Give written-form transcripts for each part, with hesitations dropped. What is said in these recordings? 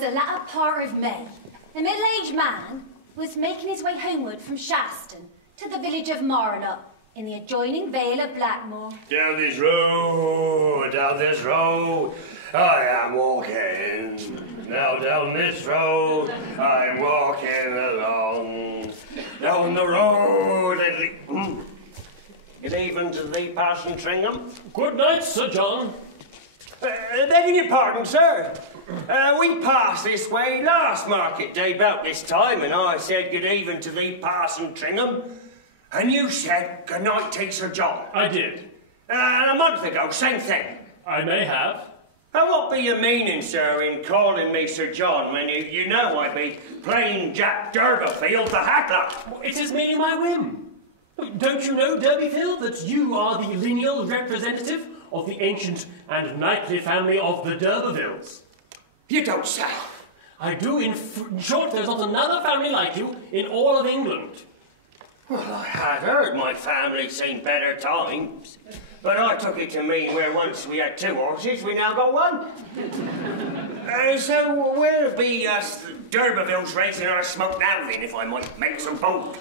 The latter part of May, a middle-aged man was making his way homeward from Shaston to the village of Marlow in the adjoining Vale of Blackmore. Down this road, I am walking. Now down this road, I'm walking along. Down the road, Good evening to thee, Parson Tringham. Good night, Sir John. Begging your pardon, sir. We passed this way last market day about this time, and I said good evening to thee, Parson Tringham, and you said good night to Sir John. I did. And a month ago, same thing. I may have. And what be your meaning, sir, in calling me Sir John when you know I be plain Jack D'Urberville the hackler? It is merely my whim. Don't you know, D'Urberville, that you are the lineal representative of the ancient and knightly family of the D'Urbervilles? You don't say. I do. In short, there's not another family like you in all of England. Well, I had heard my family seen better times, but I took it to mean where once we had 2 horses, we now got 1. So where be us D'Urbervilles raising our smoke now then, if I might make some bold?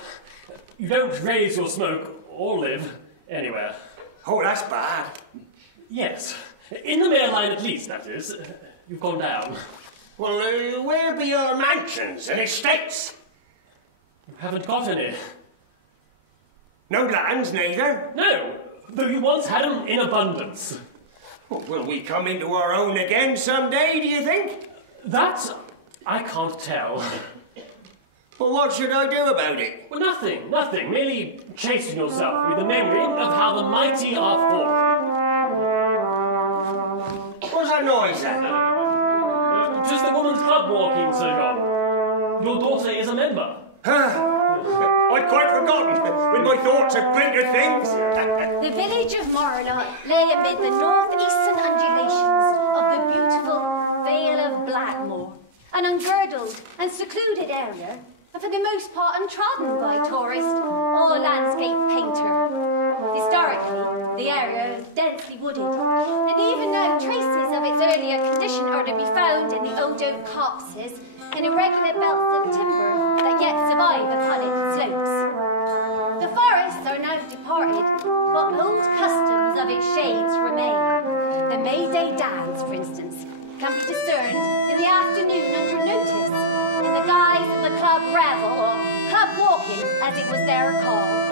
You don't raise your smoke, or live, anywhere. Oh, that's bad. Yes. In the mail line at least, that is. You've gone down. Well, where be your mansions and estates? You haven't got any. No lands, neither? No, though you once had them in abundance. Well, will we come into our own again some day, do you think? That I can't tell. Well, what should I do about it? Well, nothing. Merely chasing yourself with the memory of how the mighty are fallen. What's that noise then? Just the woman's club walking, Sir John. Your daughter is a member. I'd quite forgotten, with my thoughts of greater things. The village of Marlow lay amid the northeastern undulations of the beautiful Vale of Blackmore, an ungirdled and secluded area, and for the most part untrodden by tourist or landscape painter. Historically, the area is densely wooded, and even though traces of its earlier condition are to be found in the old oak copses and irregular belts of timber that yet survive upon its slopes. The forests are now departed, but old customs of its shades remain. The May Day dance, for instance, can be discerned in the afternoon under notice, in the guise of the club revel, or club walking, as it was there called.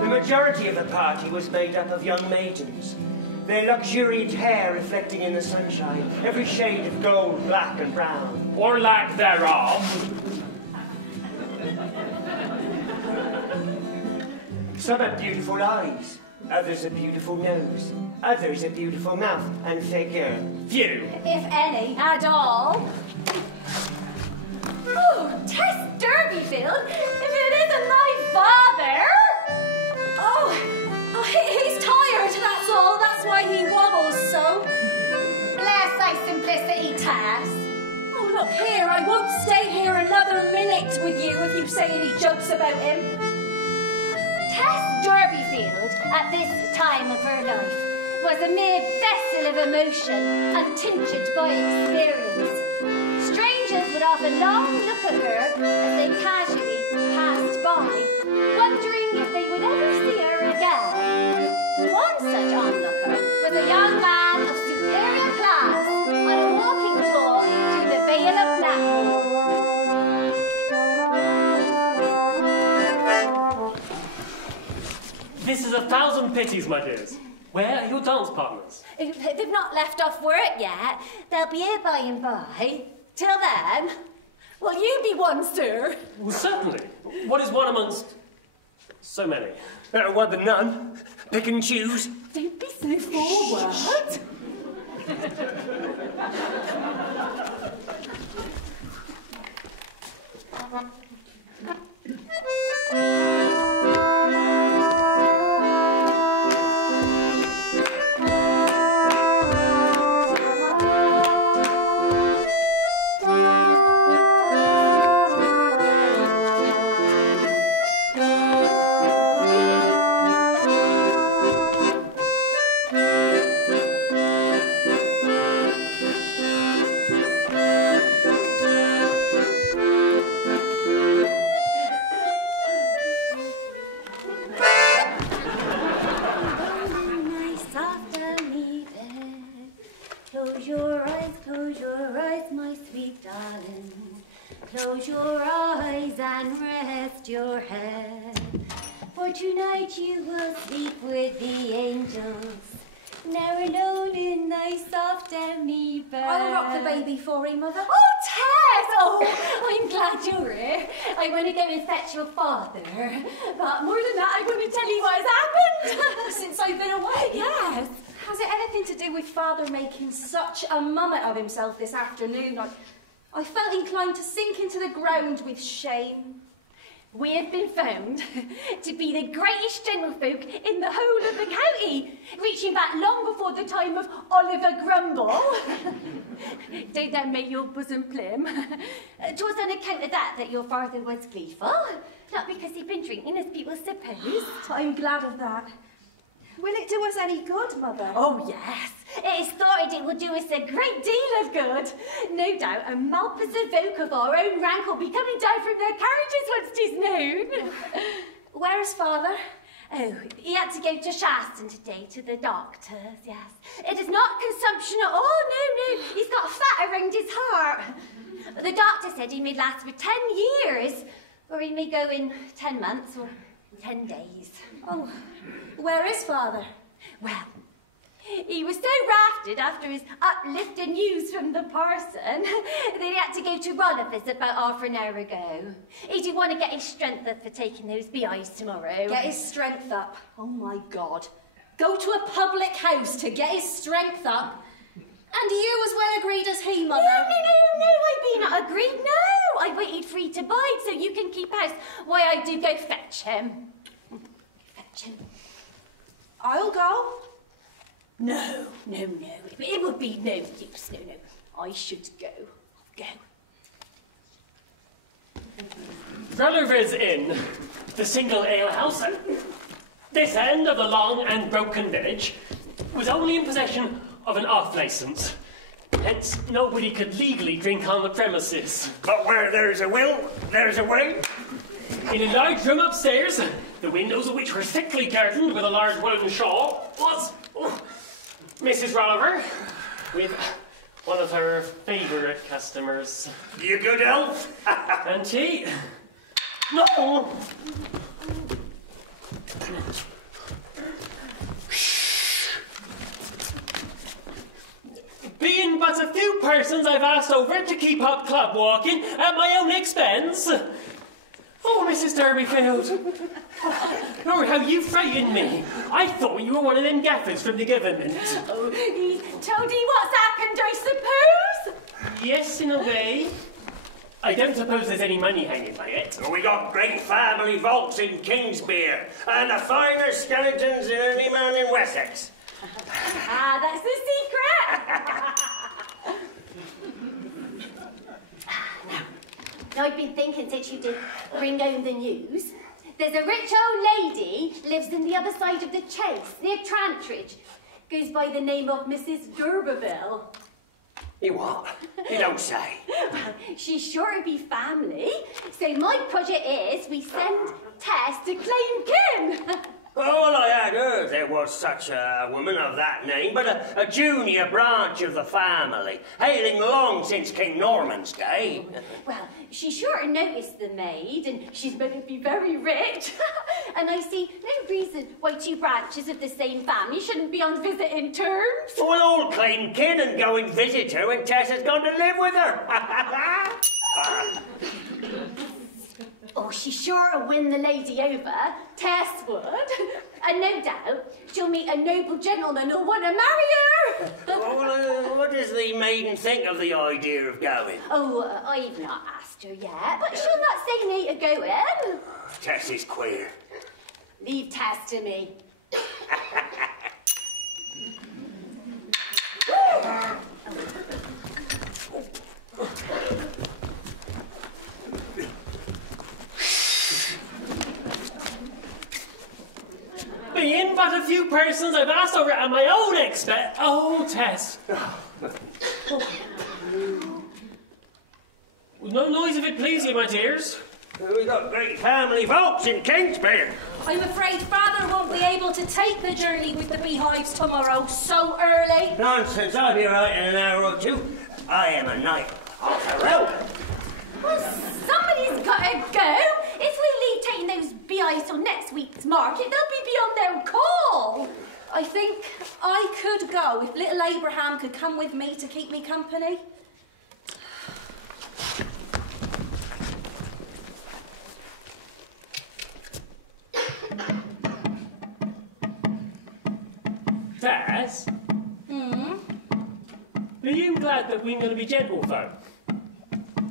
The majority of the party was made up of young maidens, their luxuriant hair reflecting in the sunshine, every shade of gold, black and brown. Or lack thereof. Some have beautiful eyes, others a beautiful nose, others a beautiful mouth and figure. Few. If any, at all. Oh, Tess Durbeyfield, if it isn't my father! Oh, he's tired, that's all. That's why he wobbles so. Bless thy simplicity, Tess. Oh, look here, I won't stay here another minute with you if you say any jokes about him. Tess Durbeyfield, at this time of her life, was a mere vessel of emotion, untinctured by experience. Strangers would often long look at her as they casually passed by, wondering if they would ever see her again. One such onlooker was a young man of superior class on a walking tour through the Vale of Blackmoor. This is 1,000 pities, my dears. Where are your dance partners? They've not left off work yet. They'll be here by and by. Till then, will you be one, sir? Well, certainly. What is one amongst so many? Better one than none. Pick and choose. Don't be so forward. Close your eyes, my sweet darling. Close your eyes and rest your head. For tonight you will sleep with the angels. Now alone in thy soft demi bed. I'll rock the baby for you, Mother. Oh, Tess! Oh, I'm glad you're here. I want to go and fetch your father. But more than that, I want to tell you what has happened. Since I've been away? Yes. Has it anything to do with Father making such a mummet of himself this afternoon? I felt inclined to sink into the ground with shame. We have been found to be the greatest gentlefolk in the whole of the county, reaching back long before the time of Oliver Grumble. Don't then make your bosom plim. 'Twas on account of that your father was gleeful, not because he'd been drinking, as people suppose. I'm glad of that. Will it do us any good, Mother? Oh, yes. It is thought it will do us a great deal of good. No doubt a malpus folk of our own rank will be coming down from their carriages once 'tis known. Where is Father? Oh, he had to go to Shaston today, to the doctor's, yes. It is not consumption at all, no. He's got fat around his heart. The doctor said he may last for 10 years, or he may go in 10 months, or 10 days. Oh, where is Father? Well, he was so rafted after his uplifting news from the parson that he had to go to Rolliver's about half an hour ago. He did want to get his strength up for taking those BIs tomorrow. Get his strength up? Oh my God. Go to a public house to get his strength up? And you as well agreed as he, Mother? No, I be not agreed, no. I waited for you to bide so you can keep house while I do go fetch him. Fetch him. I'll go. No. It would be no use, no. I should go. Rolliver's Inn, the single alehouse at this end of the long and broken village, was only in possession of an off-licence. Hence, nobody could legally drink on the premises. But where there's a will, there's a way. In a large room upstairs, the windows of which were thickly curtained with a large woolen shawl, was Mrs. Rolliver, with one of her favourite customers. You good, Elf? And tea? No! but a few persons I've asked over to keep up club walking at my own expense. Oh, Mrs. Durbeyfield. Oh, how you frightened me. I thought you were one of them gaffers from the government. Oh, he's told you what's happened, I suppose? Yes, in a way. I don't suppose there's any money hanging by it. We got great family vaults in Kingsbere, and the finest skeletons in any man in Wessex. Ah, that's the secret! Now, I've been thinking since you did bring home the news. There's a rich old lady lives in the other side of the Chase, near Trantridge. Goes by the name of Mrs. D'Urberville. You what? You don't say. Well, she's sure to be family. So my project is we send Tess to claim kin. All I had heard there was such a woman of that name, but a junior branch of the family, hailing long since King Norman's day. Well, she sure to notice the maid, and she's meant to be very rich. And I see no reason why two branches of the same family shouldn't be on visiting terms. We'll all claim kin and go and visit her when Tess has gone to live with her. Oh, she's sure to win the lady over. Tess would. And no doubt she'll meet a noble gentleman who'll want to marry her. Well, what does the maiden think of the idea of going? Oh, I've not asked her yet, but she'll not say nay to going. Tess is queer. Leave Tess to me. Being but a few persons I've asked over at my own expense. Oh, Tess. No noise if it please you, my dears. We got great family vaults in Kingsbere. I'm afraid Father won't be able to take the journey with the beehives tomorrow so early. Nonsense, I'll be right in an hour or two. I am a knight of the road. Well, somebody's got to go. If we leave taking those beehives till next week's market, they'll be beyond their call. I think I could go if little Abraham could come with me to keep me company. Tess? Are you glad that we're going to be gentlefolk?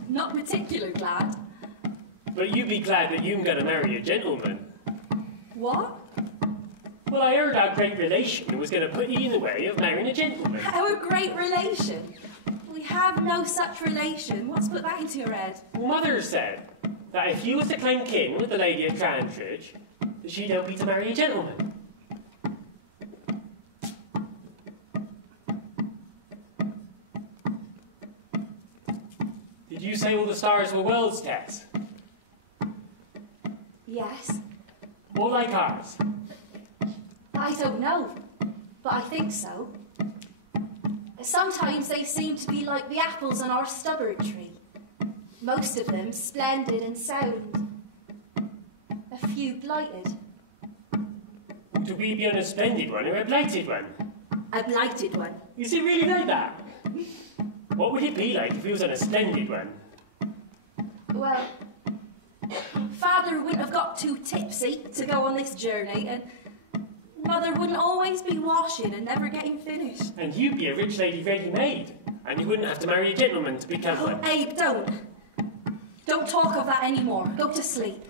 Not particular glad. But you be glad that you're going to marry a gentleman. What? Well, I heard our great relation was going to put you in the way of marrying a gentleman. Our great relation? We have no such relation. What's put that into your head? Well, Mother said that if you was to claim kin with the lady at Trantridge, that she'd help you to marry a gentleman. Did you say all the stars were worlds, Tess? Yes. All like ours? I don't know, but I think so. Sometimes they seem to be like the apples on our stubborn tree. Most of them splendid and sound. A few blighted. Do we be on a splendid one or a blighted one? A blighted one. Is it really like that? What would it be like if he was on a splendid one? Well, Father wouldn't have got too tipsy to go on this journey, and Mother wouldn't always be washing and never getting finished. And you'd be a rich lady ready-made, and you wouldn't have to marry a gentleman to become Oh, one. Abe, don't. Don't talk of that anymore. Go to sleep.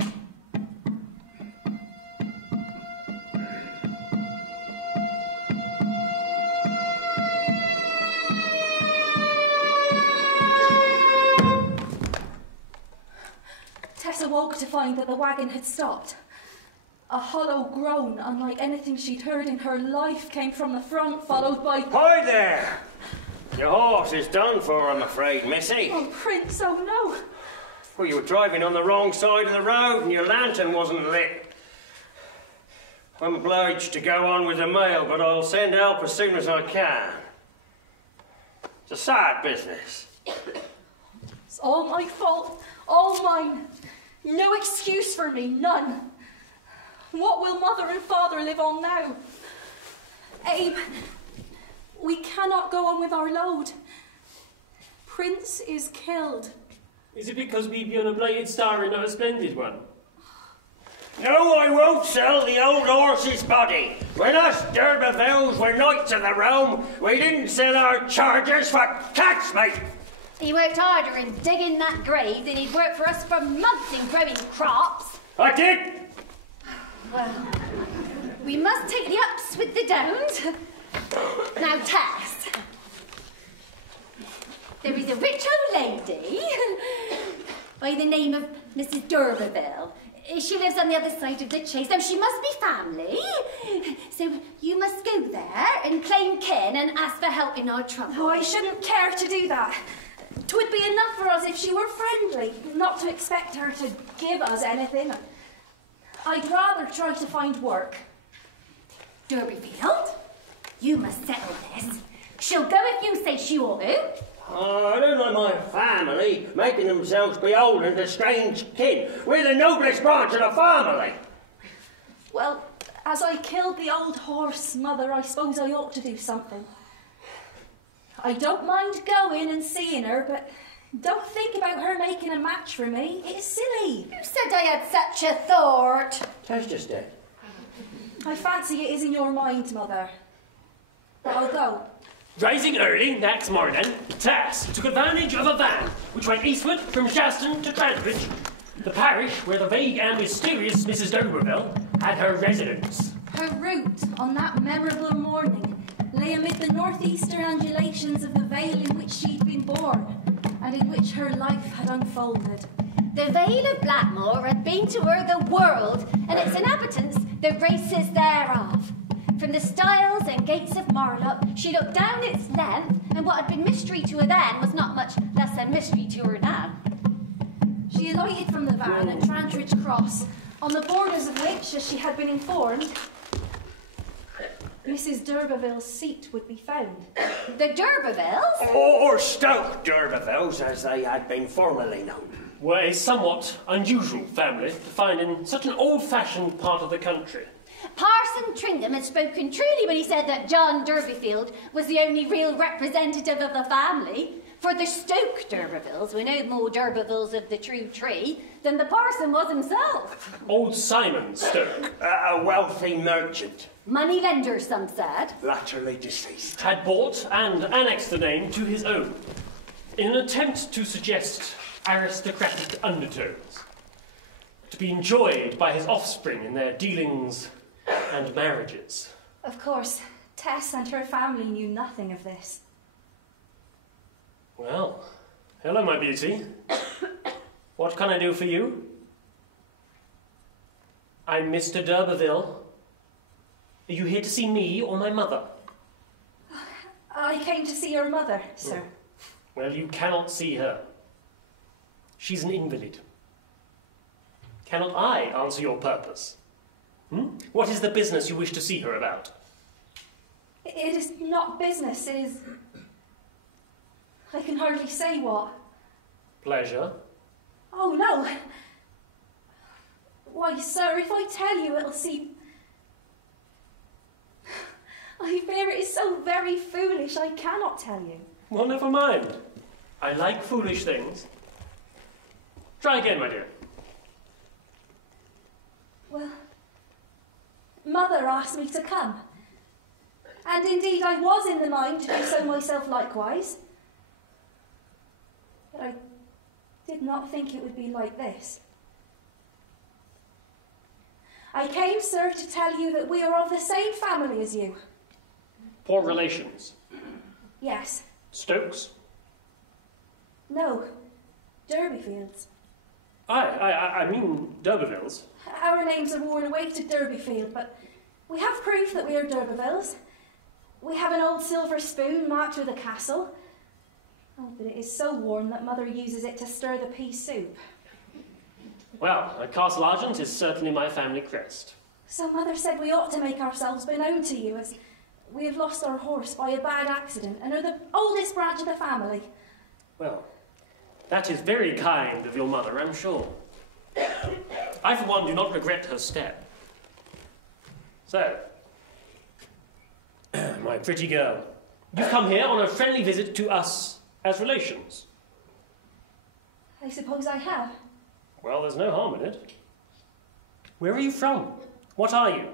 Tess awoke to find that the wagon had stopped. A hollow groan, unlike anything she'd heard in her life, came from the front, followed by... Hi there! Your horse is done for, I'm afraid, missy. Oh, Prince, oh no! Well, you were driving on the wrong side of the road and your lantern wasn't lit. I'm obliged to go on with the mail, but I'll send help as soon as I can. It's a sad business. It's all my fault, all mine. No excuse for me, none. What will Mother and Father live on now? Abe, we cannot go on with our load. prince is killed. Is it because we be on a blighted star and not a splendid one? No, I won't sell the old horse's body. When us d'Urbervilles were knights of the realm, we didn't sell our chargers for cats, mate. He worked harder in digging that grave than he'd worked for us for months in growing crops. I did. Well, we must take the ups with the downs. Now, Tess, there is a rich old lady by the name of Mrs. d'Urberville. She lives on the other side of the chase. Now, she must be family. So you must go there and claim kin and ask for help in our trouble. Oh, I shouldn't care to do that. 'Twould be enough for us if she were friendly, not to expect her to give us anything. I'd rather try to find work. D'Urberville, you must settle this. She'll go if you say she ought to. I don't like my family making themselves beholden to strange kin. We're the noblest branch of the family. Well, as I killed the old horse, Mother, I suppose I ought to do something. I don't mind going and seeing her, but don't think about her making a match for me. It's silly. Who said I had such a thought? Tess just did. I fancy it is in your mind, Mother. But I'll go. Rising early next morning, Tess took advantage of a van which went eastward from Shaston to Trantridge, the parish where the vague and mysterious Mrs. d'Urberville had her residence. Her route on that memorable morning lay amid the northeastern undulations of the vale in which she'd been born, and in which her life had unfolded. The Vale of Blackmoor had been to her the world, and its inhabitants the races thereof. From the stiles and gates of Marlock, she looked down its length, and what had been mystery to her then was not much less a mystery to her now. She alighted from the van at Trantridge Cross, on the borders of which, as she had been informed, Mrs. d'Urberville's seat would be found. The d'Urbervilles? Or Stoke d'Urbervilles, as they had been formerly known. Were a somewhat unusual family to find in such an old-fashioned part of the country. Parson Tringham had spoken truly when he said that John Durbeyfield was the only real representative of the family. For the Stoke d'Urbervilles were no more d'Urbervilles of the true tree than the parson was himself. Old Simon Stoke, A wealthy merchant, Moneylender, some said. latterly deceased. had bought and annexed the name to his own in an attempt to suggest aristocratic undertones, to be enjoyed by his offspring in their dealings and marriages. Of course, Tess and her family knew nothing of this. Well, hello, my beauty. What can I do for you? I'm Mr. d'Urberville. Are you here to see me or my mother? I came to see your mother, sir. Well, you cannot see her. She's an invalid. Cannot I answer your purpose? What is the business you wish to see her about? It is not business, it is... I can hardly say what. Pleasure. Oh, no. Why, sir, if I tell you, it'll seem... I fear it is so very foolish, I cannot tell you. Well, never mind. I like foolish things. Try again, my dear. Well, Mother asked me to come. And indeed, I was in the mind to do so myself likewise. But I did not think it would be like this. I came, sir, to tell you that we are of the same family as you. Poor relations. Yes. Stokes? No. Durbeyfields. I mean d'Urbervilles. Our names are worn away to Durbeyfield, but we have proof that we are d'Urbervilles. We have an old silver spoon marked with a castle. Oh, but it is so worn that Mother uses it to stir the pea soup. Well, a castle argent is certainly my family crest. So Mother said we ought to make ourselves beknown to you, as we have lost our horse by a bad accident and are the oldest branch of the family. Well, that is very kind of your mother, I'm sure. I, for one, do not regret her step. So, my pretty girl, you've come here on a friendly visit to us As relations? I suppose I have. Well, there's no harm in it. Where are you from? What are you?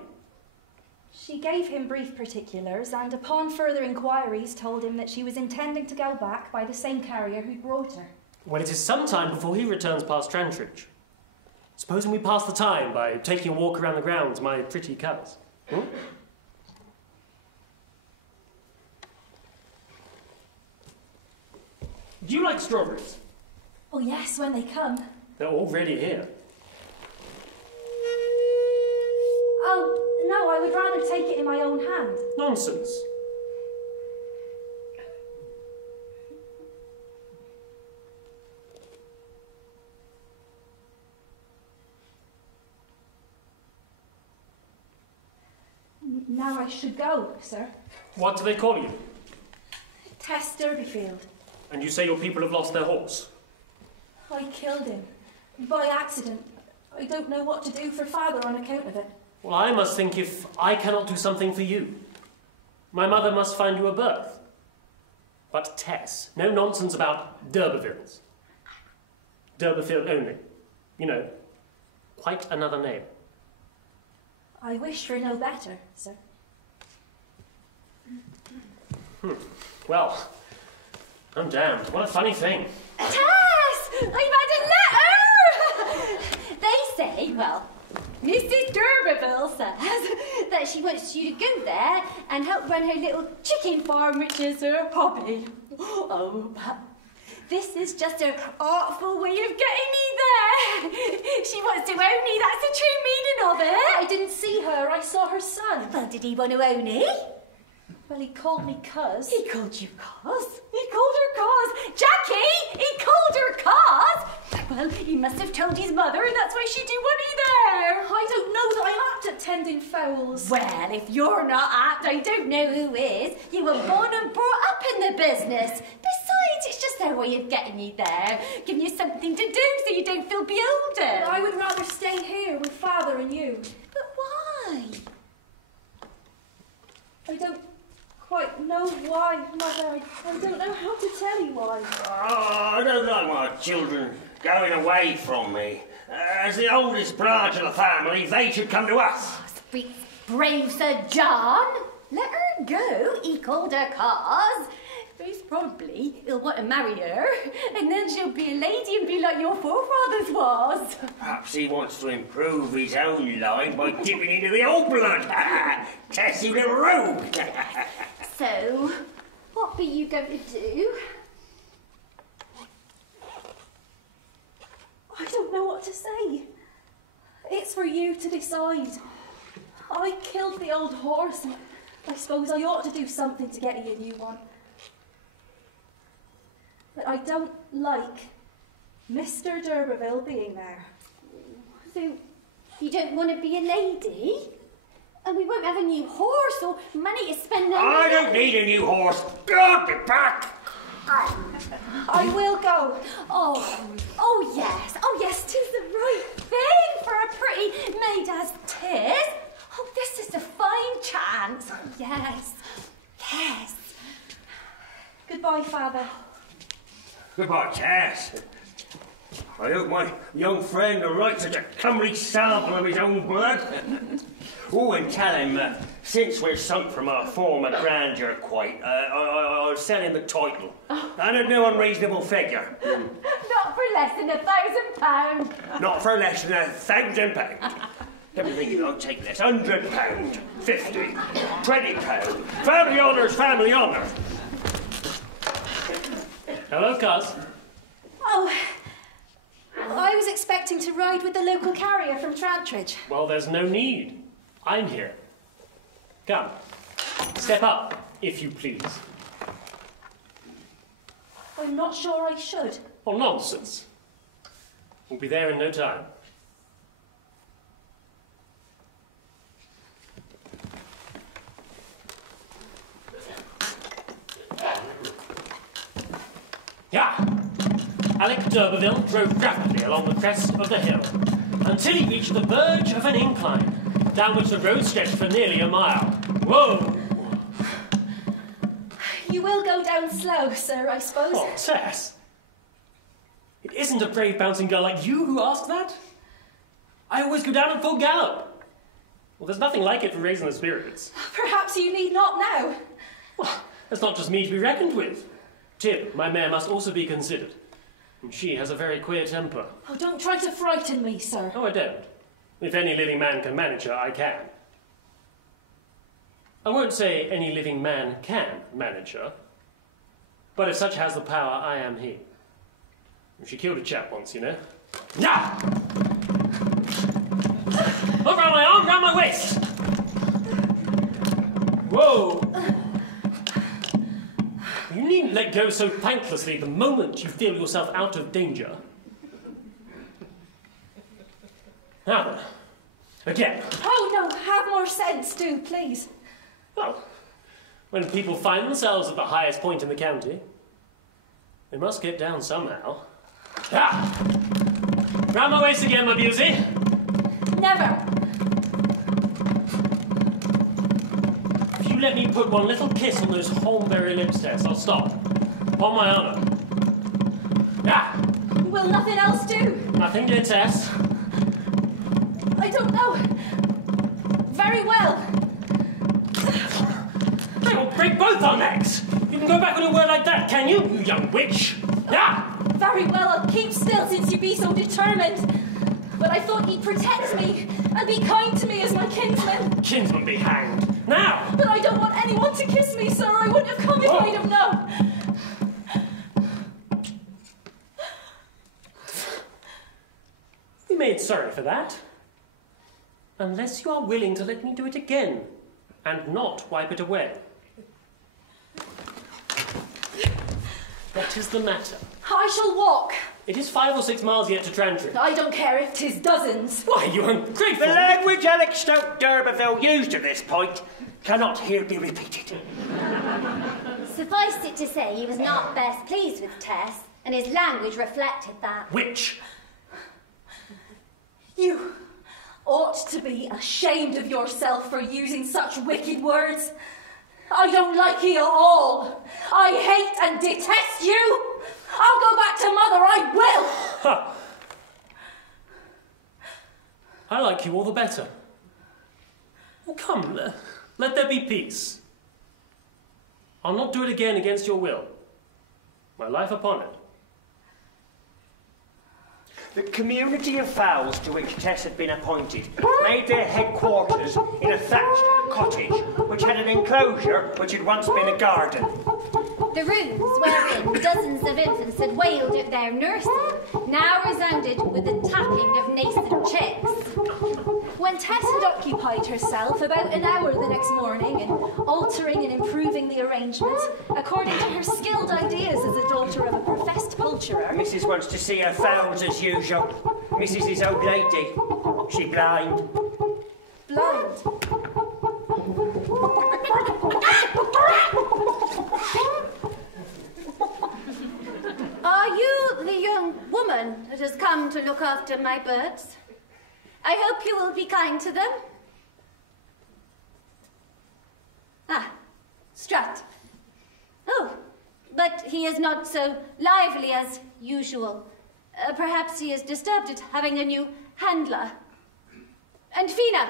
She gave him brief particulars, and upon further inquiries told him that she was intending to go back by the same carrier who brought her. Well, it is some time before he returns past Trantridge. Supposing we pass the time by taking a walk around the grounds, my pretty cuz. Hmm? Do you like strawberries? Oh yes, when they come. They're already here. Oh, no, I would rather take it in my own hand. Nonsense. Now I should go, sir. What do they call you? Tess Derbyfield. And you say your people have lost their horse? I killed him. By accident. I don't know what to do for father on account of it. Well, I must think if I cannot do something for you. My mother must find you a berth. But Tess, no nonsense about D'Urbervilles. D'Urberfield only. You know, quite another name. I wish for no better, sir. Well, I'm damned. What a funny thing. Tess! I've had a letter! They say, well, Mrs. D'Urberville says that she wants you to go there and help run her little chicken farm, which is her hobby. Oh, but this is just her artful way of getting me there. She wants to own me, that's the true meaning of it. I didn't see her, I saw her son. Well, did he want to own me? Well, he called me cuz. He called you cuz? He called her cuz? Jackie! He called her cuz? Well, he must have told his mother, and that's why she do want me there. I don't know that I'm apt at tending fowls. Well, if you're not apt, I don't know who is. You were born and brought up in the business. Besides, it's just their way of getting you there, giving you something to do so you don't feel bewildered. I would rather stay here with father and you. But why? I don't quite know why, Mother. I don't know how to tell you why. Oh, I don't like my children going away from me. As the oldest branch of the family, they should come to us. Oh, sweet, brave Sir John. Let her go. He called her cuz. Most probably he'll want to marry her, and then she'll be a lady and be like your forefathers was. Perhaps he wants to improve his own line by dipping into the old blood. Tess, you little rogue. So, what be you going to do? I don't know what to say. It's for you to decide. I killed the old horse, and I suppose I ought to do something to get you a new one. But I don't like Mr. D'Urberville being there. So, you don't want to be a lady? And we won't have a new horse or money to spend on... I don't need a new horse. God, get back. I will go. Oh yes, 'tis the right thing for a pretty maid as 'tis. Oh, this is a fine chance. Yes. Goodbye, Father. Goodbye, Tess. I hope my young friend will write such a comely sample of his own blood. Oh, and tell him, since we're sunk from our former grandeur quite, I'll sell him the title. And at no unreasonable figure. Not for less than £1,000. Not for less than £1,000. Everything I'll take less. £100, 50, £20. Family honour's family honour. Hello, cuz. Oh, I was expecting to ride with the local carrier from Trantridge. Well, there's no need. I'm here. Come. Step up, if you please. I'm not sure I should. Oh, nonsense. We'll be there in no time. Yeah. Alec d'Urberville drove rapidly along the crest of the hill until he reached the verge of an incline, down which the road stretched for nearly a mile. Whoa! You will go down slow, sir, I suppose. Oh, Tess. It isn't a brave bouncing girl like you who asked that. I always go down in full gallop. Well, there's nothing like it for raising the spirits. Perhaps you need not now. Well, there's not just me to be reckoned with. Tib, my mare, must also be considered. And she has a very queer temper. Oh, don't try to frighten me, sir. Oh, I don't. If any living man can manage her, I can. I won't say any living man can manage her, but if such has the power, I am he. She killed a chap once, you know. Nah! Not round my arm, round my waist! Whoa! You needn't let go so thanklessly the moment you feel yourself out of danger. Now then, again. Oh, no, have more sense, do, please. Well, when people find themselves at the highest point in the county, they must get down somehow. Ah! Round my waist again, my beauty. Never. If you let me put one little kiss on those Holmberry lips, Tess, I'll stop. Upon my honour. Ah! Will nothing else do? Nothing, dear Tess. I don't know. Very well. They will break both our necks. You can go back on a word like that, can you, you young witch? Ah! Very well, I'll keep still since you be so determined. But I thought you'd protect me and be kind to me as my kinsman. Kinsman be hanged. Now! But I don't want anyone to kiss me, sir. I wouldn't have come if I'd have known. We made sorry for that. Unless you are willing to let me do it again and not wipe it away. What is the matter? I shall walk. It is 5 or 6 miles yet to Trantry. I don't care if 'tis dozens. Why, you ungrateful... The language Alex Stoke d'Urberville used at this point cannot here be repeated. Suffice it to say, he was not best pleased with Tess, and his language reflected that. Which? You ought to be ashamed of yourself for using such wicked words. I don't like you at all. I hate and detest you. I'll go back to Mother, I will. Ha! I like you all the better. Well, come, let there be peace. I'll not do it again against your will. My life upon it. The community of fowls to which Tess had been appointed made their headquarters in a thatched cottage which had an enclosure which had once been a garden. The rooms wherein dozens of infants had wailed at their nursing now resounded with the tapping of nascent chicks. When Tess had occupied herself about an hour the next morning in altering and improving the arrangement, according to her skilled ideas as a daughter of a professed poulterer. Mrs. wants to see her fowls as usual. Mrs. is old lady. She blind. Blind. Are you the young woman that has come to look after my birds? I hope you will be kind to them. Ah, Strut. Oh, but he is not so lively as usual. Perhaps he is disturbed at having a new handler. And Fina.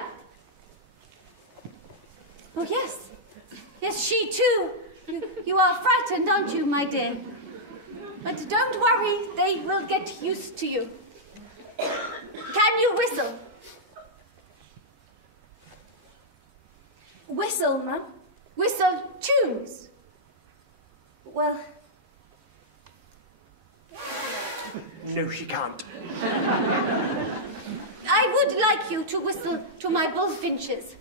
Oh, yes. Yes, she too. You are frightened, aren't you, my dear? But don't worry, they will get used to you. Can you whistle? Whistle, ma'am? Whistle tunes? Well... No, she can't. I would like you to whistle to my bullfinches,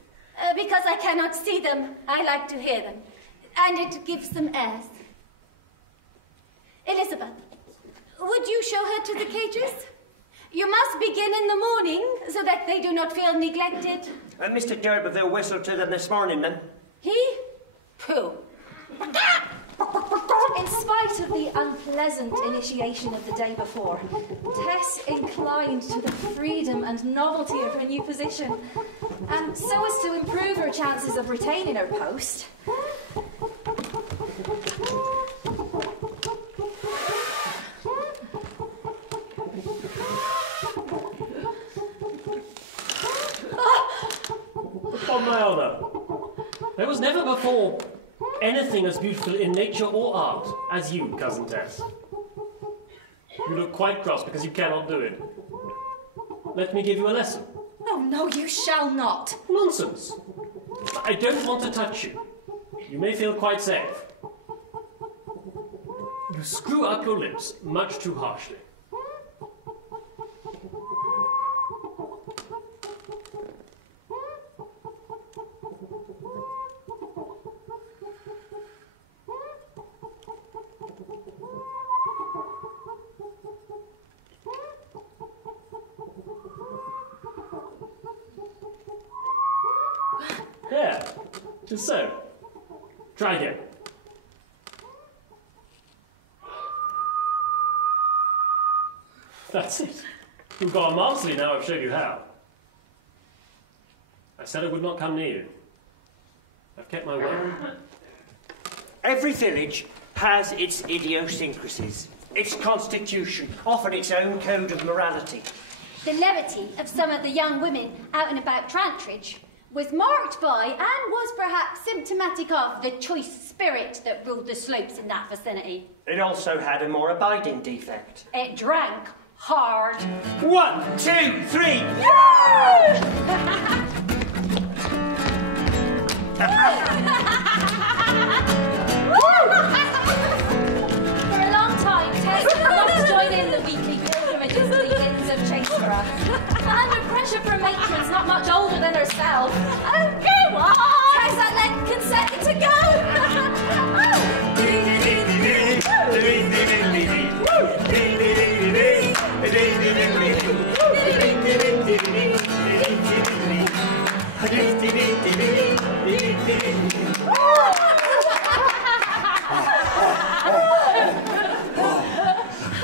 because I cannot see them. I like to hear them, and it gives them airs. Elizabeth, would you show her to the cages? You must begin in the morning, so that they do not feel neglected. Mr. d'Urberville whistled to them this morning, then. He? Pooh. In spite of the unpleasant initiation of the day before, Tess inclined to the freedom and novelty of her new position, and so as to improve her chances of retaining her post, There was never before anything as beautiful in nature or art as you, Cousin Tess. You look quite cross because you cannot do it. Let me give you a lesson. Oh, no, you shall not. Nonsense. I don't want to touch you. You may feel quite safe. You screw up your lips much too harshly. There, just so. Try again. That's it. You've got marvellously now I've showed you how. I said I would not come near you. I've kept my word. Every village has its idiosyncrasies, its constitution, often its own code of morality. The levity of some of the young women out and about Trantridge was marked by and was perhaps symptomatic of the choice spirit that ruled the slopes in that vicinity. It also had a more abiding defect. It drank hard. 1, 2, 3. For a long time, Tess did not join in the weekly pilgrimages to the inns of Chaseborough. Under pressure from matrons not much older than herself. Oh, go on! Tess at length consented to go.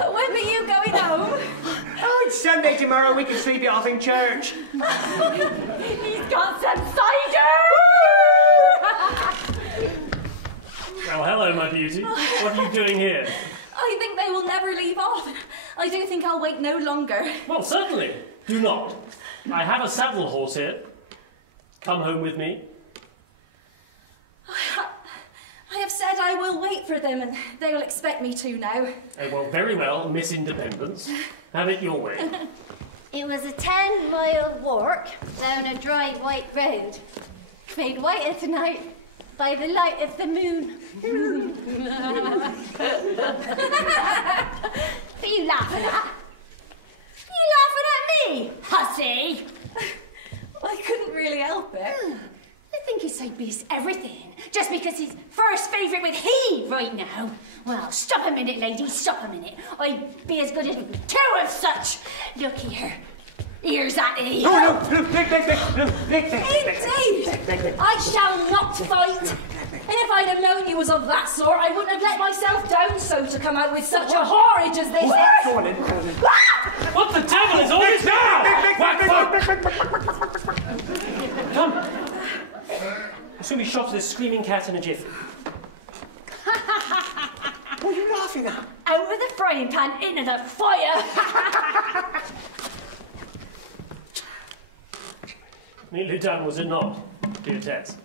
When were you going home? Oh, it's Sunday tomorrow. We can sleep it off in church. He's got some cider! Well, hello, my beauty. What are you doing here? I think they will never leave off. I do think I'll wait no longer. Well, certainly. Do not. I have a saddle horse here. Come home with me. I have said I will wait for them, and they will expect me to now. Well, very well, Miss Independence. Have it your way. It was a 10-mile walk down a dry white road, made whiter tonight by the light of the moon. What are you laughing at? You laughing at me, hussy? I couldn't really help it. I think he's so beast everything, just because he's first favourite with he right now. Well, stop a minute, lady, stop a minute. I'd be as good as two of such. Look here. Ears at thee. No, Indeed! I shall not fight. And if I'd have known you was of that sort, I wouldn't have let myself down so to come out with such a horridge as this is. Go on in, go on in. What the devil is all this now? Come. I'll soon be shot to this screaming cat in a jiffy. What are you laughing at? Out of the frying pan, into the fire. Neatly done, was it not, dear Tess?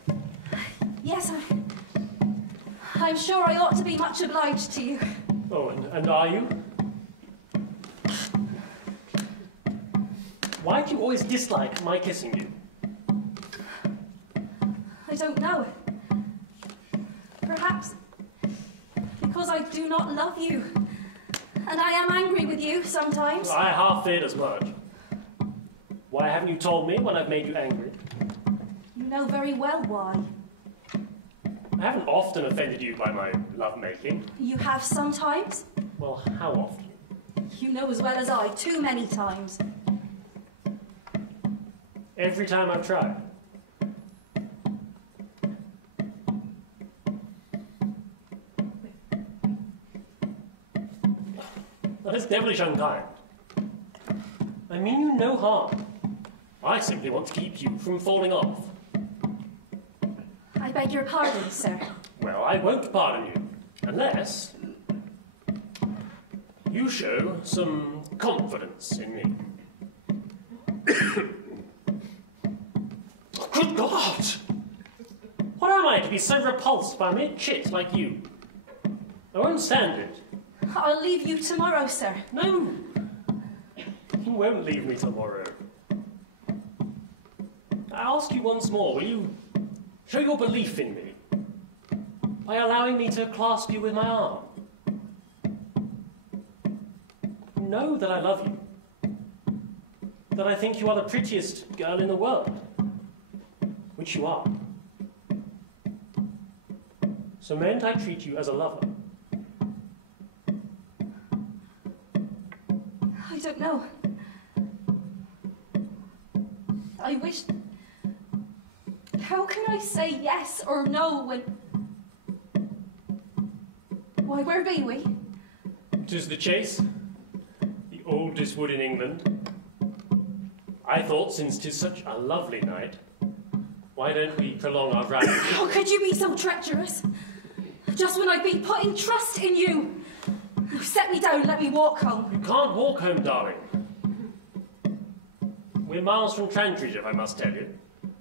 Yes, I'm sure I ought to be much obliged to you. Oh, and are you? Why do you always dislike my kissing you? I don't know. Perhaps because I do not love you. And I am angry with you sometimes. I half feared as much. Why haven't you told me when I've made you angry? You know very well why. I haven't often offended you by my love-making. You have sometimes. Well, how often? You know as well as I, too many times. Every time I've tried. That is devilish unkind. I mean you no harm. I simply want to keep you from falling off. I beg your pardon, sir. Well, I won't pardon you, unless you show some confidence in me. Good God! What am be so repulsed by a mere chit like you. I won't stand it. I'll leave you tomorrow, sir. No! You won't leave me tomorrow. I ask you once more, will you show your belief in me by allowing me to clasp you with my arm? Know that I love you, that I think you are the prettiest girl in the world, which you are. So mayn't I treat you as a lover? I don't know. I wish... How can I say yes or no when... Why, where be we? 'Tis the chase, the oldest wood in England. I thought, since 'tis such a lovely night, why don't we prolong our ride? How could you be so treacherous? Just when I've been putting trust in you. Now set me down, let me walk home. You can't walk home, darling. We're miles from Trantridge, if I must tell you.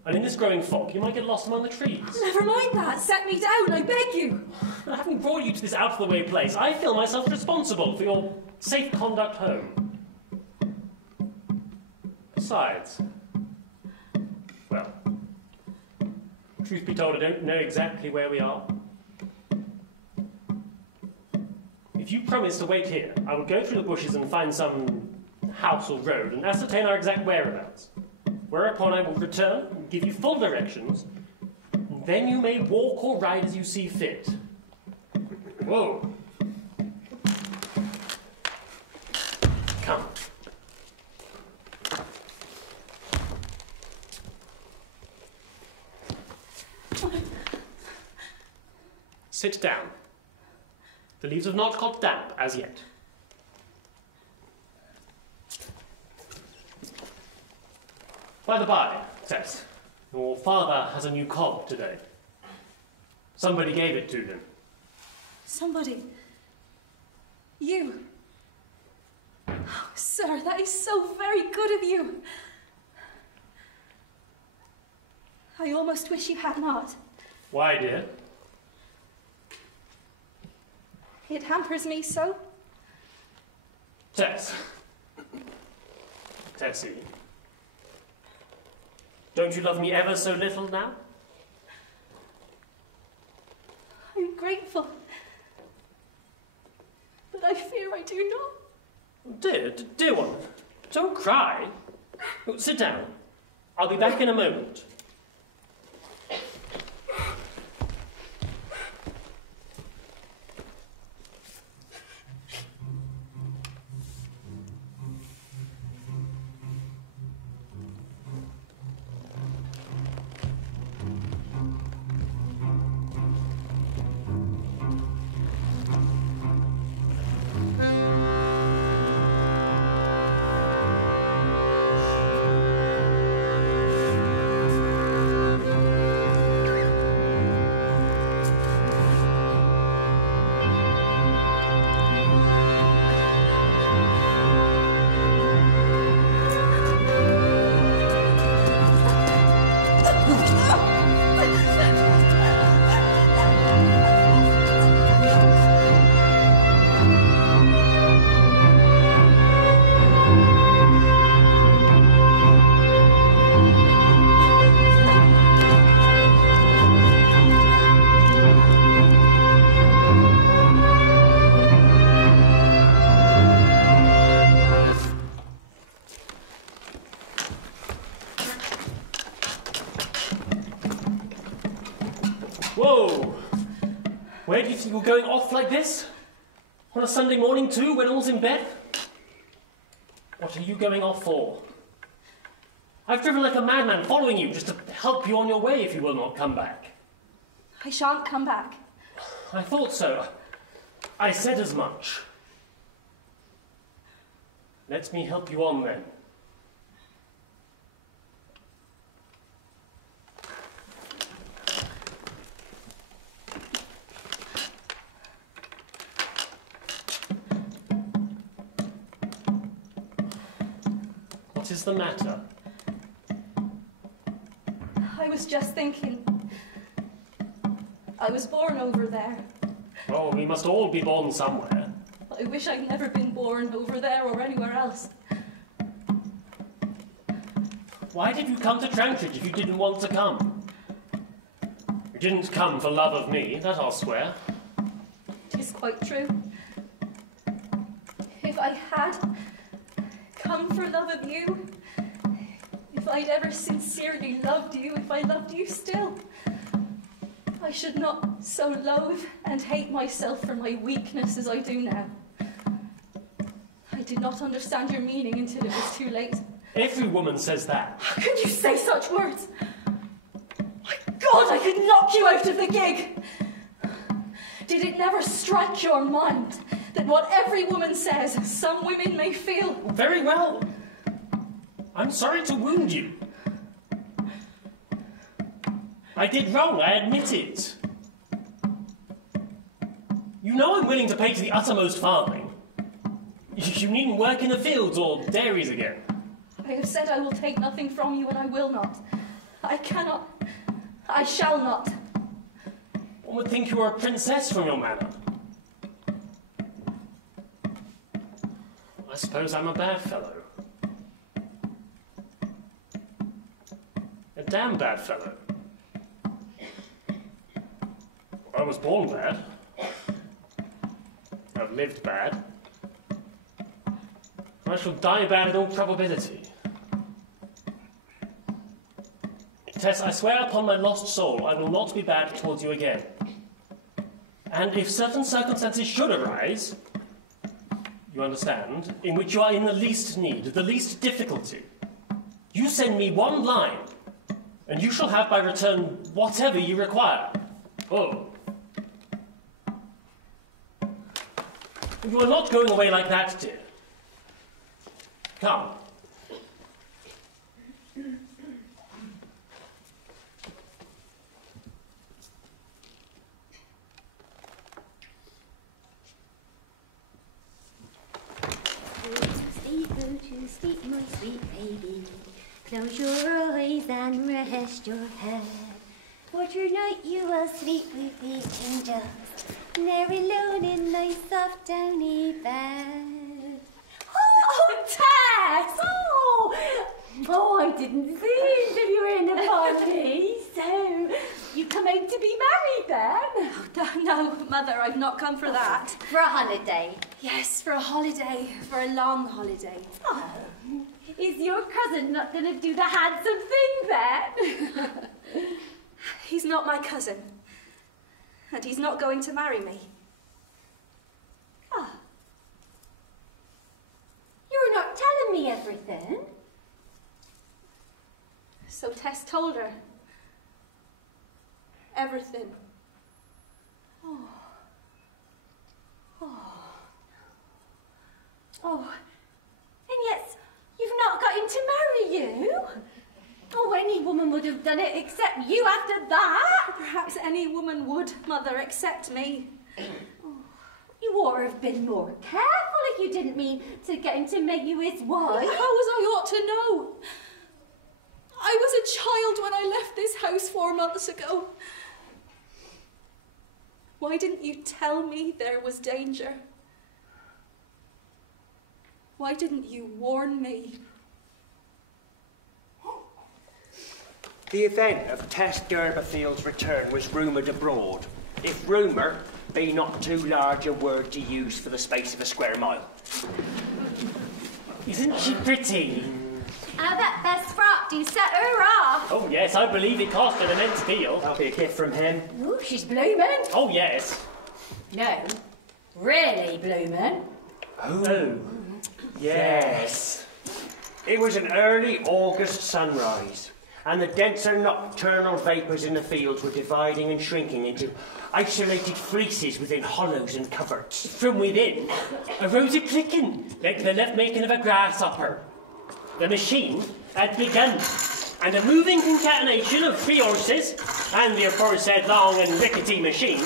And in this growing fog, you might get lost among the trees. Never mind that. Set me down, I beg you. Having brought you to this out-of-the-way place, I feel myself responsible for your safe conduct home. Besides, well, truth be told, I don't know exactly where we are. If you promise to wait here, I will go through the bushes and find some house or road and ascertain our exact whereabouts. Whereupon I will return and give you full directions, and then you may walk or ride as you see fit. Whoa. Come. Sit down. The leaves have not got damp as yet. By the by, Tess, your father has a new cob today. Somebody gave it to him. Somebody. You. Oh, sir, that is so very good of you. I almost wish you had not. Why, dear? It hampers me so. Tess. Tessie. Don't you love me ever so little now? I'm grateful. But I fear I do not. Dear one, don't cry. Sit down. I'll be back in a moment. Whoa! Where do you think you're going off like this? On a Sunday morning too, when all's in bed? What are you going off for? I've driven like a madman following you just to help you on your way if you will not come back. I shan't come back. I thought so. I said as much. Let me help you on then. What is the matter? I was just thinking. I was born over there. Oh, we must all be born somewhere. I wish I'd never been born over there or anywhere else. Why did you come to Trantridge if you didn't want to come? You didn't come for love of me, that I'll swear. It is quite true. If I had come for love of you, if I'd ever sincerely loved you, if I loved you still, I should not so loathe and hate myself for my weakness as I do now. I did not understand your meaning until it was too late. Every woman says that. How could you say such words? My God, I could knock you out of the gig! Did it never strike your mind that what every woman says, some women may feel? Very well. I'm sorry to wound you. I did wrong, I admit it. You know I'm willing to pay to the uttermost farthing. You needn't work in the fields or dairies again. I have said I will take nothing from you, and I will not. I cannot. I shall not. One would think you were a princess from your manner. I suppose I'm a bad fellow. A damn bad fellow. I was born bad. I've lived bad. I shall die bad in all probability. Tess, I swear upon my lost soul I will not be bad towards you again. And if certain circumstances should arise, you understand, in which you are in the least need, the least difficulty, you send me one line, and you shall have by return whatever you require. Oh. You are not going away like that, dear. Come. Go to sleep, my sweet baby. Close your eyes and rest your head. For tonight you will sleep with the angels. There alone in thy soft downy bed. Oh, Tess! Oh, I didn't see until you were in the party. So, you come out to be married then? Oh, no, Mother, I've not come for that. For a holiday? Yes, for a holiday, for a long holiday. Oh, is your cousin not going to do the handsome thing then? He's not my cousin. And he's not going to marry me. Oh. You're not telling me everything. So Tess told her. Everything. Oh. And yet, you've not got him to marry you? Oh, any woman would have done it except you after that. Perhaps any woman would, Mother, except me. Oh, you ought to have been more careful if you didn't mean to get him to make you his wife. How was I ought to know? I was a child when I left this house 4 months ago. Why didn't you tell me there was danger? Why didn't you warn me? The event of Tess D'Urbafield's return was rumoured abroad, if rumour be not too large a word to use for the space of a square mile. Isn't she pretty? How that best frock do set her off? Oh, yes, I believe it cost an immense deal. That'll be a gift from him. Ooh, she's blooming. Oh, yes. No, really blooming. Oh. Yes. It was an early August sunrise, and the denser nocturnal vapours in the fields were dividing and shrinking into isolated fleeces within hollows and coverts. From within arose a clicking, like the left making of a grasshopper. The machine had begun, and a moving concatenation of 3 horses and the aforesaid long and rickety machine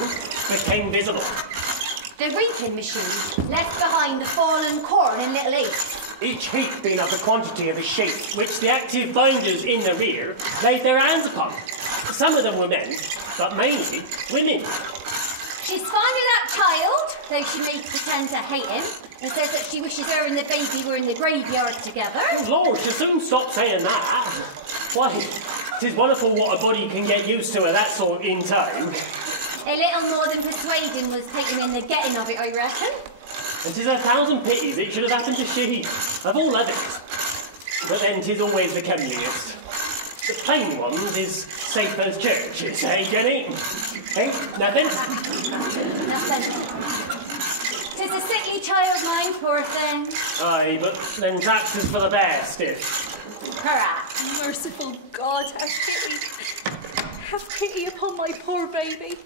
became visible. The reaping machine left behind the fallen corn in little heaps. Each heap being of the quantity of a sheep. Which the active binders in the rear laid their hands upon, Some of them were men, but mainly women. She's fond of that child, though she may pretend to hate him, and says that she wishes her and the baby were in the graveyard together. Oh, Lord, she'll soon stop saying that. Why, 'tis wonderful what a body can get used to of that sort in time. A little more than persuading was taken in the getting of it, I reckon. And 'tis a thousand pities it should have happened to she, of all others. But then 'tis always the comeliest. The plain ones is safe as churches, eh, Jenny? Eh? Nothing? Nothing. 'Tis a sickly child, mine, poor thing. Aye, but then perhaps 'tis for the best, if... Perhaps. Merciful God, have pity upon my poor baby.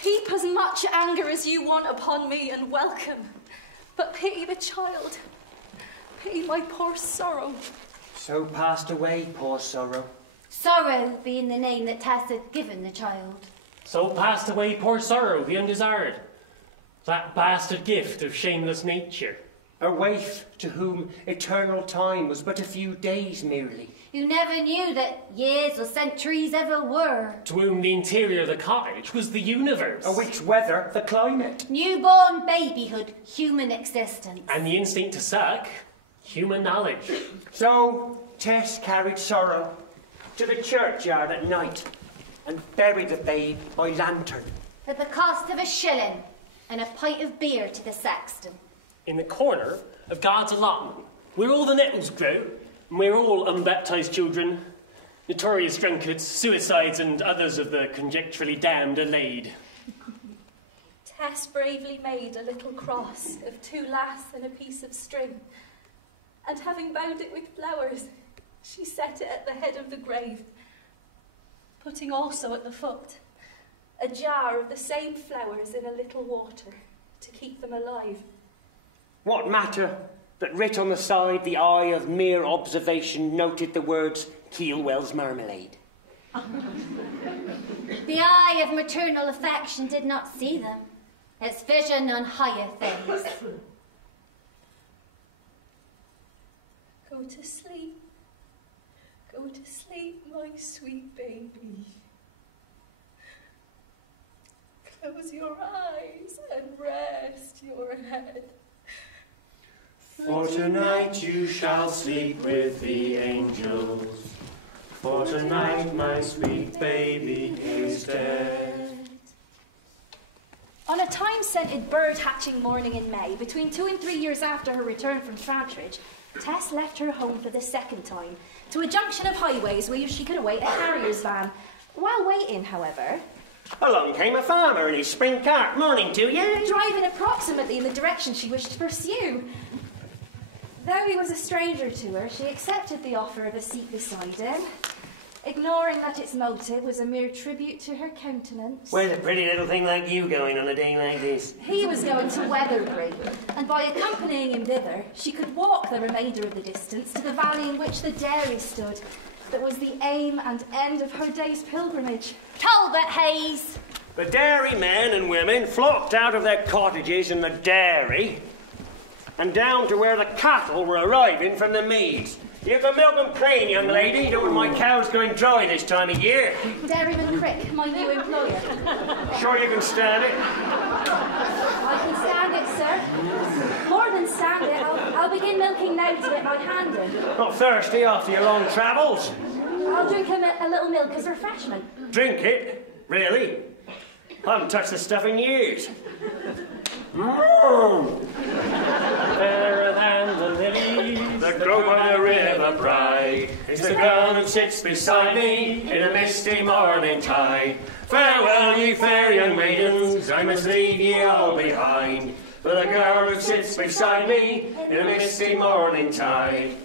Heap as much anger as you want upon me and welcome, but pity the child. Pity my poor sorrow. So passed away, poor sorrow. Sorrow being the name that Tess had given the child. So passed away poor sorrow, the undesired. That bastard gift of shameless nature. A waif to whom eternal time was but a few days merely. Who never knew that years or centuries ever were. To whom the interior of the cottage was the universe. A which weather the climate. Newborn babyhood, human existence. And the instinct to suck, human knowledge. So Tess carried sorrow to the churchyard at night and buried the babe by lantern. For the cost of a shilling and a pint of beer to the sexton. In the corner of God's allotment, where all the nettles grow, and where all unbaptized children, notorious drunkards, suicides, and others of the conjecturally damned are laid. Tess bravely made a little cross of 2 laths and a piece of string, and having bound it with flowers, she set it at the head of the grave, putting also at the foot a jar of the same flowers in a little water to keep them alive. What matter that writ on the side the eye of mere observation noted the words Keelwell's marmalade? The eye of maternal affection did not see them. Its vision on higher things. Go to sleep, my sweet baby. Close your eyes and rest your head. For tonight you shall sleep with the angels. For tonight my sweet baby is dead. On a time-scented bird-hatching morning in May, between 2 and 3 years after her return from Fantridge, Tess left her home for the second time, to a junction of highways where she could await a carrier's van. While waiting, however... Along came a farmer in his spring cart. Morning to you. Driving approximately in the direction she wished to pursue. Though he was a stranger to her, she accepted the offer of a seat beside him, ignoring that its motive was a mere tribute to her countenance. Where's a pretty little thing like you going on a day like this? He was going to Weatherbury, and by accompanying him thither, she could walk the remainder of the distance to the valley in which the dairy stood, that was the aim and end of her day's pilgrimage. Talbot Hayes! The dairy men and women flocked out of their cottages in the dairy and down to where the cattle were arriving from the meads. You can milk them clean, young lady. Don't want my cows going dry this time of year. Dairyman Crick, my new employer. Sure you can stand it? I can stand it, sir. More than stand it, I'll begin milking now to get my hand in. Not thirsty after your long travels? I'll drink a little milk as refreshment. Drink it? Really? I haven't touched this stuff in years. Fairer than the lilies that grow by the river bright, is the girl who sits beside me in a misty morning tide. Farewell, ye fair young maidens, I must leave ye all behind, for the girl who sits beside me in a misty morning tide.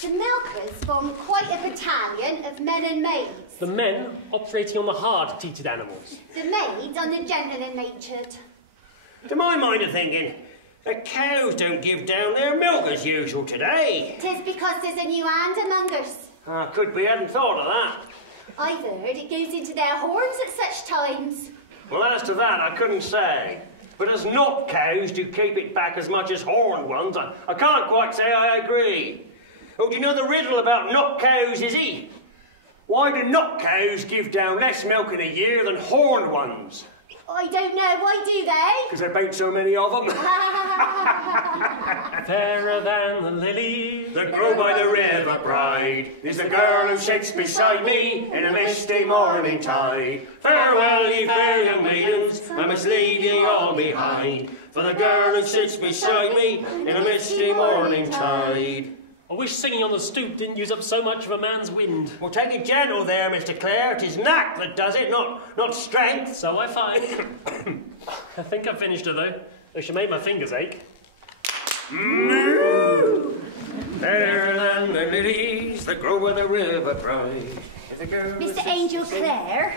The milkers form quite a battalion of men and maids. The men operating on the hard-teated animals. The maids on the gentle and natured. To my mind of thinking, the cows don't give down their milk as usual today. 'Tis because there's a new hand among us. Could be, I hadn't thought of that. I've heard it goes into their horns at such times. Well, as to that, I couldn't say. But as not cows do keep it back as much as horned ones, I can't quite say I agree. Oh, do you know the riddle about not cows, is he? Why do not cows give down less milk in a year than horned ones? I don't know. Why do they? Because there ain't so many of them. Fairer than the lilies that grow by the river bride is the girl who sits beside me in a misty morning tide. Farewell, ye fair young maidens, I must leave ye all behind. For the girl who sits beside me in a misty morning tide. I wish singing on the stoop didn't use up so much of a man's wind. Well, take it gentle there, Mr. Clare. 'Tis knack that does it, not strength. So I find. I think I've finished her, though she made my fingers ache. Fairer than the lilies that grow by the river bride. Mr. Angel Clare,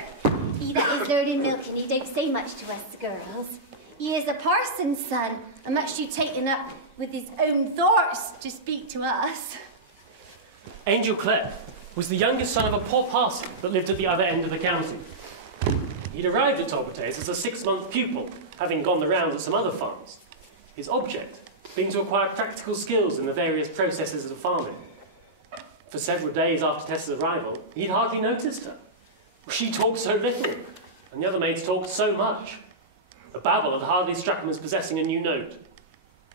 he that is learning milking, he don't say much to us girls. He is a parson's son, and much too taken up with his own thoughts to speak to us. Angel Clare was the youngest son of a poor parson that lived at the other end of the county. He'd arrived at Talbot's as a 6-month pupil, having gone the rounds at some other farms. His object being to acquire practical skills in the various processes of farming. For several days after Tess's arrival, he'd hardly noticed her. She talked so little, and the other maids talked so much. The babble had hardly struck him as possessing a new note.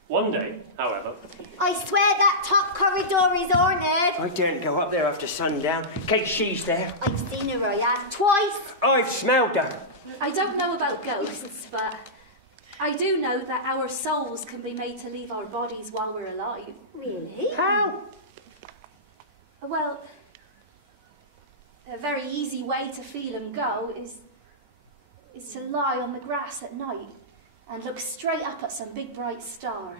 One day, however... I swear that top corridor is haunted. I daren't go up there after sundown, in case she's there. I've seen her, I have, twice. I've smelled her. I don't know about ghosts, but I do know that our souls can be made to leave our bodies while we're alive. Really? How? Well, a very easy way to feel them go is to lie on the grass at night and look straight up at some big bright star.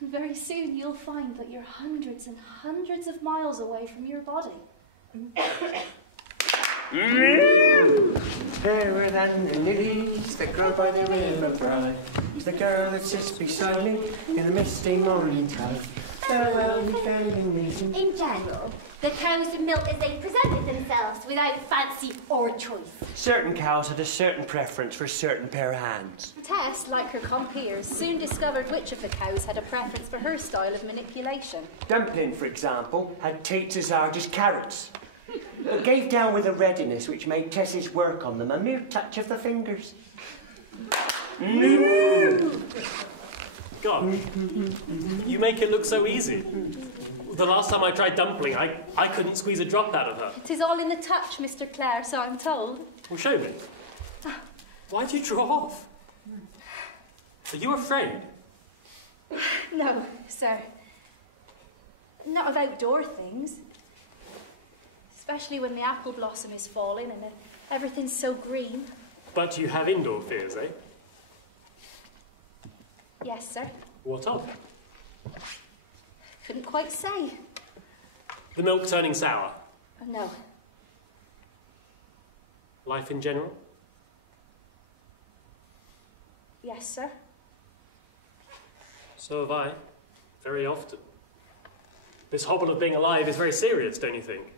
And very soon you'll find that you're hundreds and hundreds of miles away from your body. Fairer than the lilies that grow by the river bride is the girl that sits beside me in the misty morning tide. Farewell, ye fair young maidens. In general, the cows would milk as they presented themselves without fancy or choice. Certain cows had a certain preference for a certain pair of hands. Tess, like her compeers, soon discovered which of the cows had a preference for her style of manipulation. Dumpling, for example, had teats as large as carrots, but gave down with a readiness which made Tess's work on them a mere touch of the fingers. God, you make it look so easy. The last time I tried dumpling, I couldn't squeeze a drop out of her. It is all in the touch, Mr. Clare, so I'm told. Well, show me. Why'd you draw off? Are you afraid? No, sir. Not of outdoor things. Especially when the apple blossom is falling and everything's so green. But you have indoor fears, eh? Yes, sir. What of? Couldn't quite say. The milk turning sour? No. Life in general? Yes, sir. So have I. Very often. This hobble of being alive is very serious, don't you think?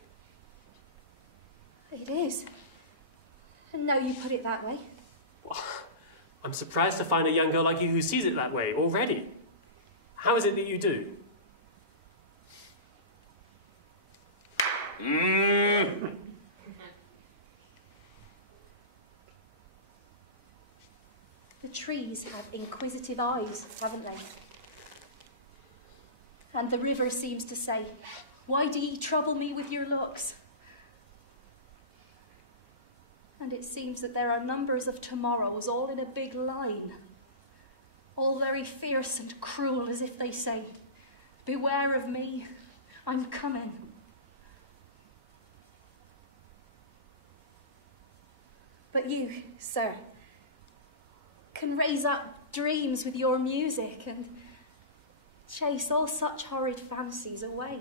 It is. And now you put it that way. I'm surprised to find a young girl like you who sees it that way already. How is it that you do? The trees have inquisitive eyes, haven't they? And the river seems to say, "Why do ye trouble me with your looks?" And it seems that there are numbers of tomorrows all in a big line, all very fierce and cruel, as if they say, "Beware of me, I'm coming." But you, sir, can raise up dreams with your music and chase all such horrid fancies away.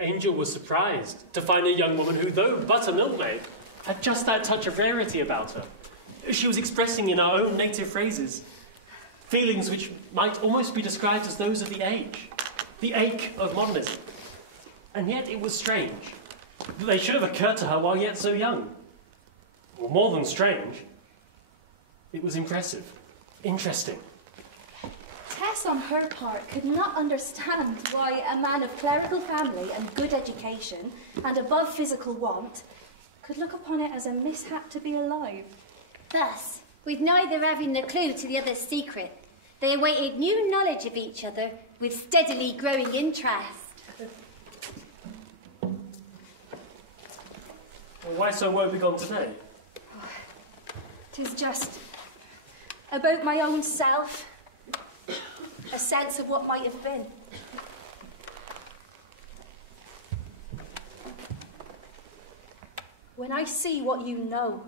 Angel was surprised to find a young woman who, though but a milkmaid, had just that touch of rarity about her. She was expressing in our own native phrases feelings which might almost be described as those of the age, the ache of modernism. And yet it was strange that they should have occurred to her while yet so young. Or more than strange, it was impressive, interesting. Tess Tess, on her part, could not understand why a man of clerical family and good education, and above physical want, could look upon it as a mishap to be alive. Thus, with neither having the clue to the other's secret, they awaited new knowledge of each other with steadily growing interest. Well, why so woebegone today? 'Tis just about my own self, a sense of what might have been. When I see what you know,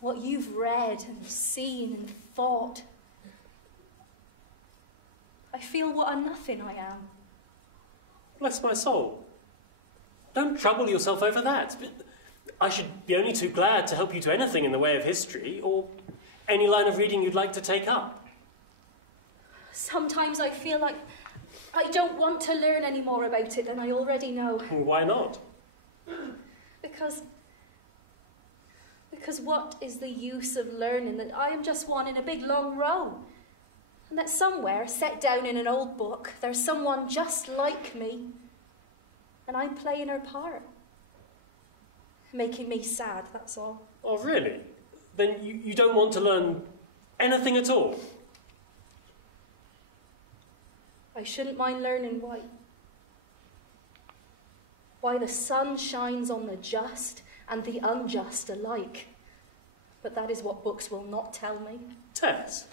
what you've read and seen and thought, I feel what a nothing I am. Bless my soul. Don't trouble yourself over that. I should be only too glad to help you to anything in the way of history, or any line of reading you'd like to take up. Sometimes I feel like I don't want to learn any more about it than I already know. Why not? Because what is the use of learning that I am just one in a big long row? And that somewhere, set down in an old book, there's someone just like me, and I'm playing her part. Making me sad, that's all. Oh, really? Then you don't want to learn anything at all? I shouldn't mind learning why the sun shines on the just and the unjust alike. But that is what books will not tell me. Tess?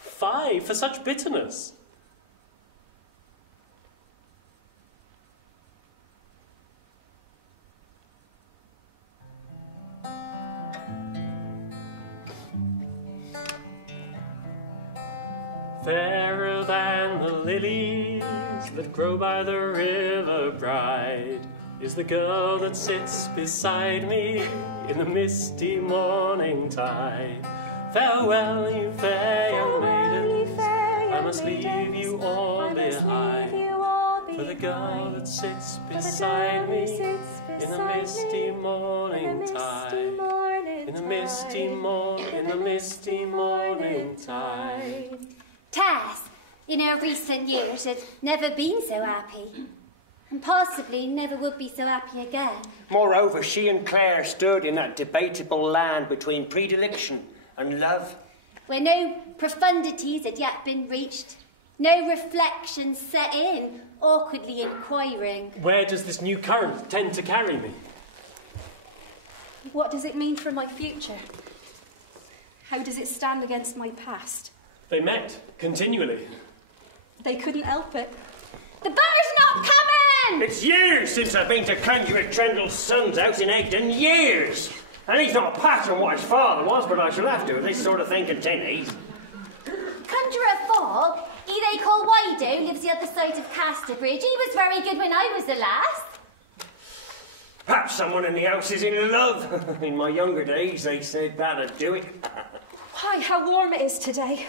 Fie for such bitterness. Fairer than the lilies that grow by the river bright is the girl that sits beside me in the misty morning tide. Farewell, you fair young maidens, I must leave you all behind, for the girl that sits beside me in the misty morning tide, in the misty morning tide. Tess, in her recent years, had never been so happy, and possibly never would be so happy again. Moreover, she and Claire stood in that debatable land between predilection and love, where no profundities had yet been reached, no reflections set in, awkwardly inquiring. Where does this new current tend to carry me? What does it mean for my future? How does it stand against my past? They met continually. They couldn't help it. The butter's not coming! It's years since I've been to Conjuror Trendle's son's house in Egdon, years! And he's not a patch on what his father was, but I shall have to if this sort of thing continues. Conjuror Fall, he they call Wido, lives the other side of Casterbridge. He was very good when I was the last. Perhaps someone in the house is in love. In my younger days, they said that'd do it. Why, how warm it is today.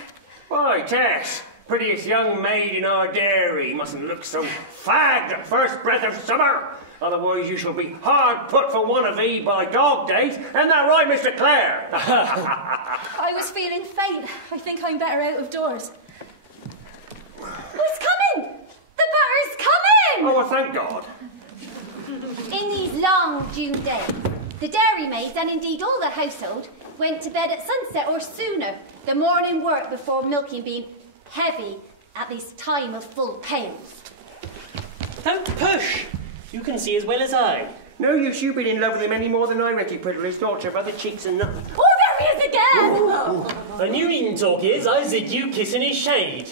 Why, Tess, prettiest young maid in our dairy, mustn't look so fagged at first breath of summer. Otherwise you shall be hard put for one of thee by dog days. Isn't that right, Mr. Clare? I was feeling faint. I think I'm better out of doors. Who's coming? The butter's coming! Oh, well, thank God. In these long June days, the dairymaids, and indeed all the household, went to bed at sunset or sooner, the morning work before milking being heavy at this time of full pails. Don't push! You can see as well as I. No use you being in love with him any more than I, Ricky Priddle. His daughter by the cheeks and nothing. Oh, there he is again! And you needn't talk is, I zig you kissing his shade.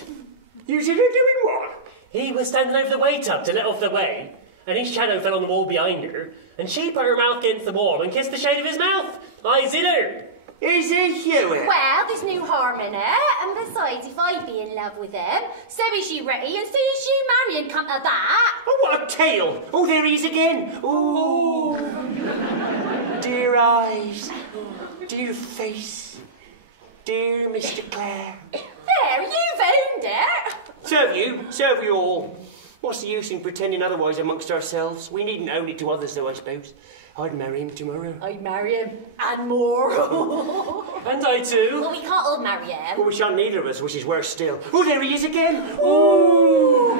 You see her doing what? He was standing over the way tub to let off the way, and his shadow fell on the wall behind her, and she put her mouth against the wall and kissed the shade of his mouth. I zid her. Is it you? Well, there's no harm in it, and besides, if I be in love with him, so is she ready, and so is you marry and come to that. Oh, what a tale! Oh, there he is again. Oh, dear eyes, dear face, dear Mr. Clare. There, you've owned it. Serve you all. What's the use in pretending otherwise amongst ourselves? We needn't own it to others, though, I suppose. I'd marry him tomorrow. I'd marry him, and more. And I too. Well, we can't all marry him. Well, we shan't neither of us, which is worse still. Oh, there he is again! Ooh!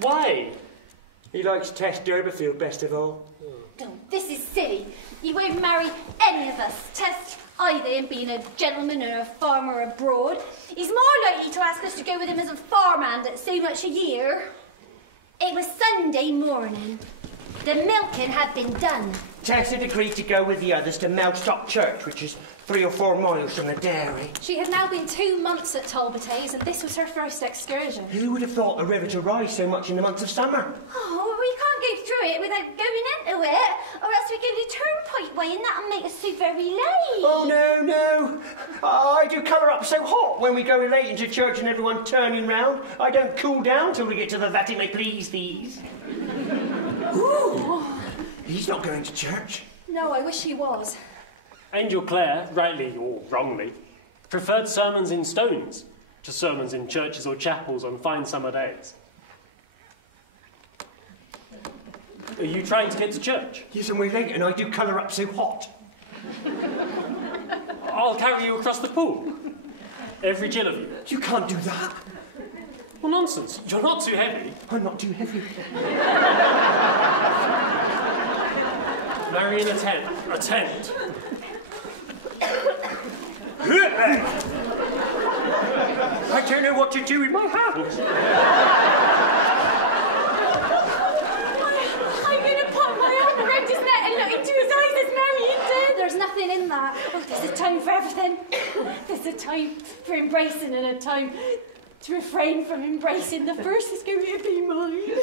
Why? He likes Tess D'Urberfield best of all. Oh, this is silly. You won't marry any of us. Tess, either him being a gentleman or a farmer abroad. He's more likely to ask us to go with him as a farmhand at so much a year. It was Sunday morning. The milking had been done. Tess had agreed to go with the others to Mellstock Church, which is 3 or 4 miles from the dairy. She had now been 2 months at Talbot's, and this was her first excursion. Who would have thought the river to rise so much in the months of summer? Oh, we can't go through it without going into it, or else we go the turnpike way, and that'll make us so very late. Oh, no. I do colour up so hot when we go late into church and everyone turning round. I don't cool down till we get to the that it may please these. Ooh, he's not going to church. No, I wish he was. Angel Clare, rightly or wrongly, preferred sermons in stones to sermons in churches or chapels on fine summer days. Are you trying to get to church? Yes, and we're late and I do colour up so hot. I'll carry you across the pool. Every jill of you. You can't do that. Well, nonsense. You're not too heavy. I'm not too heavy. Marry in a tent. A tent. I don't know what to do with my house. I'm going to put my arm around his neck and look into his eyes as Marion did. There's nothing in that. Oh, there's a time for everything. There's a time for embracing and a time to refrain from embracing. The first is going to be mine.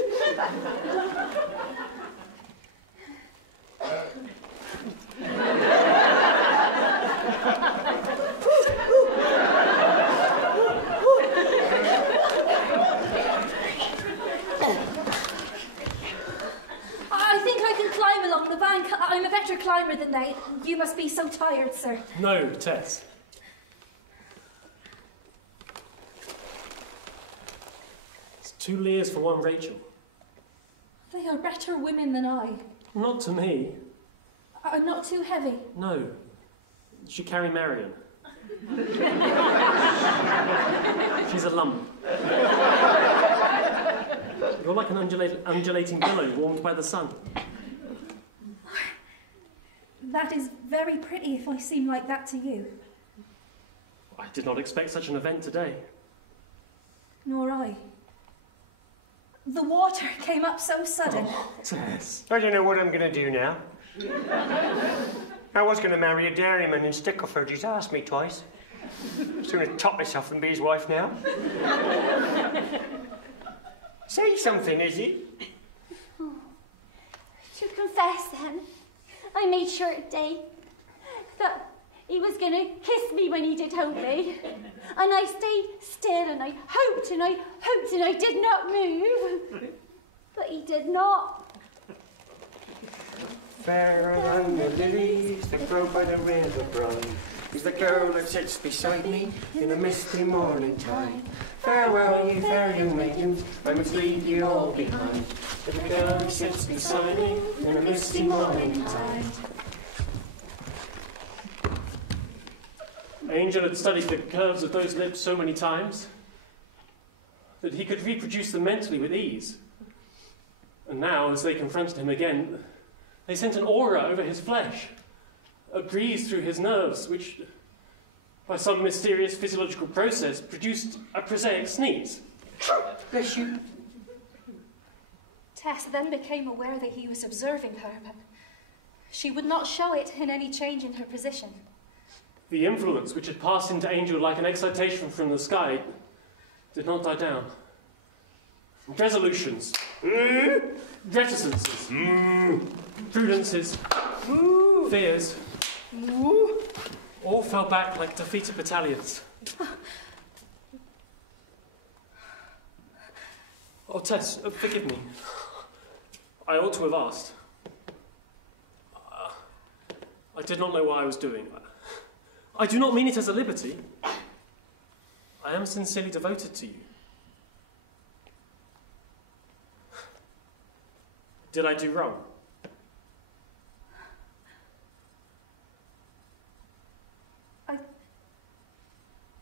I think I can climb along the bank. I'm a better climber than they. You must be so tired, sir. No, Tess. It's 2 Leahs for 1 Rachel. They are better women than I. Not to me. I'm not too heavy. No. You should carry Marion. She's a lump. You're like an undulating billow warmed by the sun. That is very pretty if I seem like that to you. I did not expect such an event today. Nor I. The water came up so sudden. Oh, Tess. I don't know what I'm going to do now. I was going to marry a dairyman in Stickleford. He's asked me twice. I'm just going to top myself and be his wife now. Say something, Izzy. Oh. To confess then, I made sure today that he was going to kiss me when he did hold me. And I stayed still and I hoped and I hoped and I did not move. But he did not. Fairer than the lilies that grow by the river Brine is the girl that sits beside me in the misty morning time. Farewell, you fair young maidens, I must leave you all behind. The girl that sits beside me in the misty morning time. Angel had studied the curves of those lips so many times that he could reproduce them mentally with ease. And now, as they confronted him again, they sent an aura over his flesh, a breeze through his nerves, which, by some mysterious physiological process, produced a prosaic sneeze. Bless you. Tess then became aware that he was observing her, but she would not show it in any change in her position. The influence which had passed into Angel like an excitation from the sky did not die down. Resolutions, reticences, prudences, fears, all fell back like defeated battalions. Oh, Tess, forgive me. I ought to have asked. I did not know what I was doing. I do not mean it as a liberty. I am sincerely devoted to you. Did I do wrong?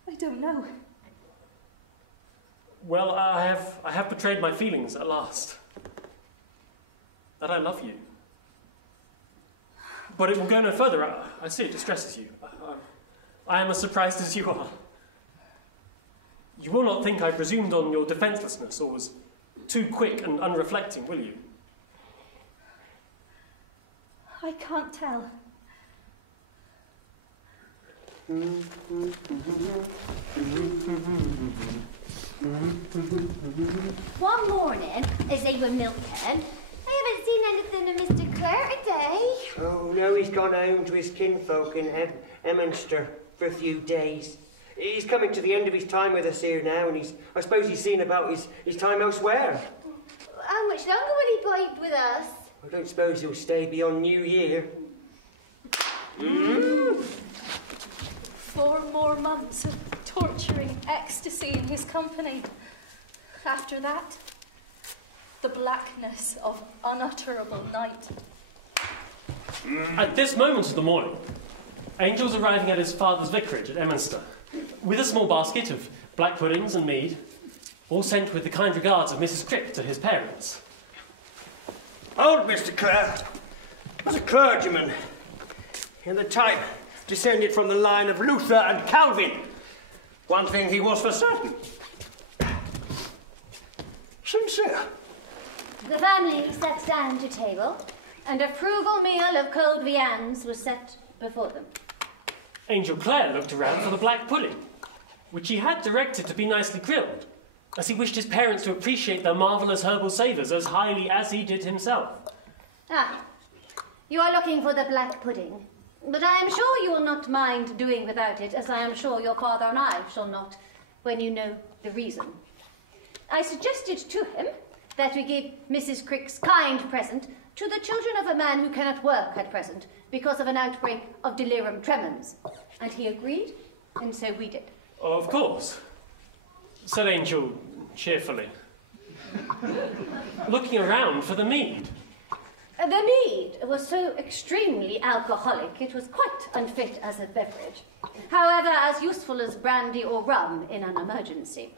I don't know. Well, I have betrayed my feelings at last. That I love you. But it will go no further. I see it distresses you. I am as surprised as you are. You will not think I presumed on your defencelessness or was too quick and unreflecting, will you? I can't tell. One morning, as they were milking, I haven't seen anything of Mr. Clare today. Oh, no, he's gone home to his kinfolk in Emminster for a few days. He's coming to the end of his time with us here now, and I suppose he's seen about his time elsewhere. How much longer will he bide with us? I don't suppose he'll stay beyond New Year. 4 more months of torturing ecstasy in his company. After that, the blackness of unutterable night. At this moment of the morning, Angel's arriving at his father's vicarage at Emminster, with a small basket of black puddings and mead, all sent with the kind regards of Mrs. Cripp to his parents. Old Mr. Clare was a clergyman, in the type descended from the line of Luther and Calvin. One thing he was for certain: sincere. The family sat down to table, and a frugal meal of cold viands was set before them. Angel Clare looked around for the black pudding, which he had directed to be nicely grilled, as he wished his parents to appreciate their marvellous herbal savours as highly as he did himself. Ah, you are looking for the black pudding, but I am sure you will not mind doing without it, as I am sure your father and I shall not, when you know the reason. I suggested to him that we give Mrs. Crick's kind present to the children of a man who cannot work at present because of an outbreak of delirium tremens. And he agreed, and so we did. Of course, said Angel cheerfully, looking around for the mead. The mead was so extremely alcoholic it was quite unfit as a beverage. However, as useful as brandy or rum in an emergency.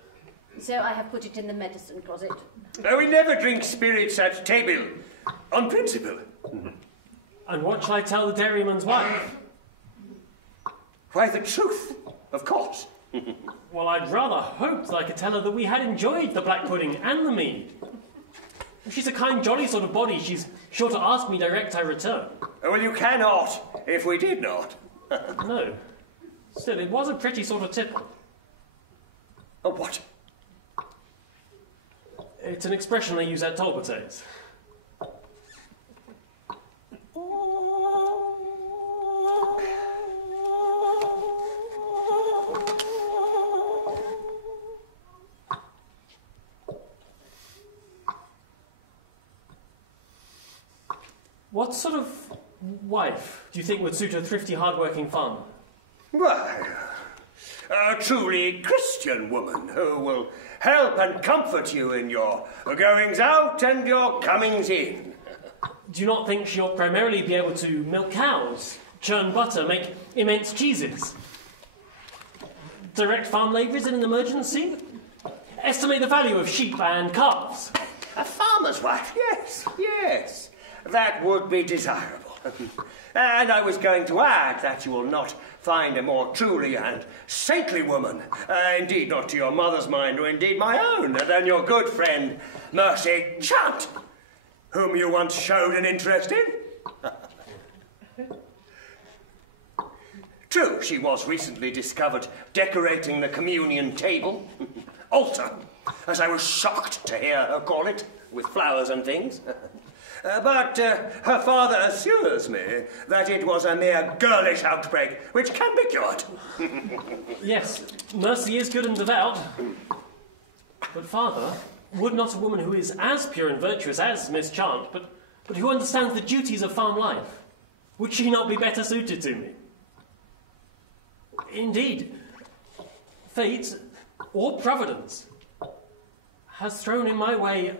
So I have put it in the medicine closet. We never drink spirits at table, on principle. And what shall I tell the dairyman's wife? Why, the truth, of course. Well, I'd rather hoped that I could tell her that we had enjoyed the black pudding and the mead. If she's a kind, jolly sort of body, she's sure to ask me direct I return. Well, you cannot, if we did not. No. Still, it was a pretty sort of tipple. Oh, what? It's an expression they use at Talbotays. What sort of wife do you think would suit a thrifty, hard-working farmer? Why, a truly Christian woman who will help and comfort you in your goings out and your comings in. Do you not think she'll primarily be able to milk cows, churn butter, make immense cheeses? Direct farm labourers in an emergency? Estimate the value of sheep and calves? A farmer's wife, yes. That would be desirable. And I was going to add that you will not find a more truly and saintly woman, indeed not to your mother's mind, or indeed my own, than your good friend Mercy Chant, whom you once showed an interest in. True, she was recently discovered decorating the communion table, altar, as I was shocked to hear her call it, with flowers and things. But her father assures me that it was a mere girlish outbreak which can be cured. Yes, Mercy is good and devout. But father, would not a woman who is as pure and virtuous as Miss Chant, but who understands the duties of farm life, would she not be better suited to me? Indeed, fate, or providence, has thrown in my way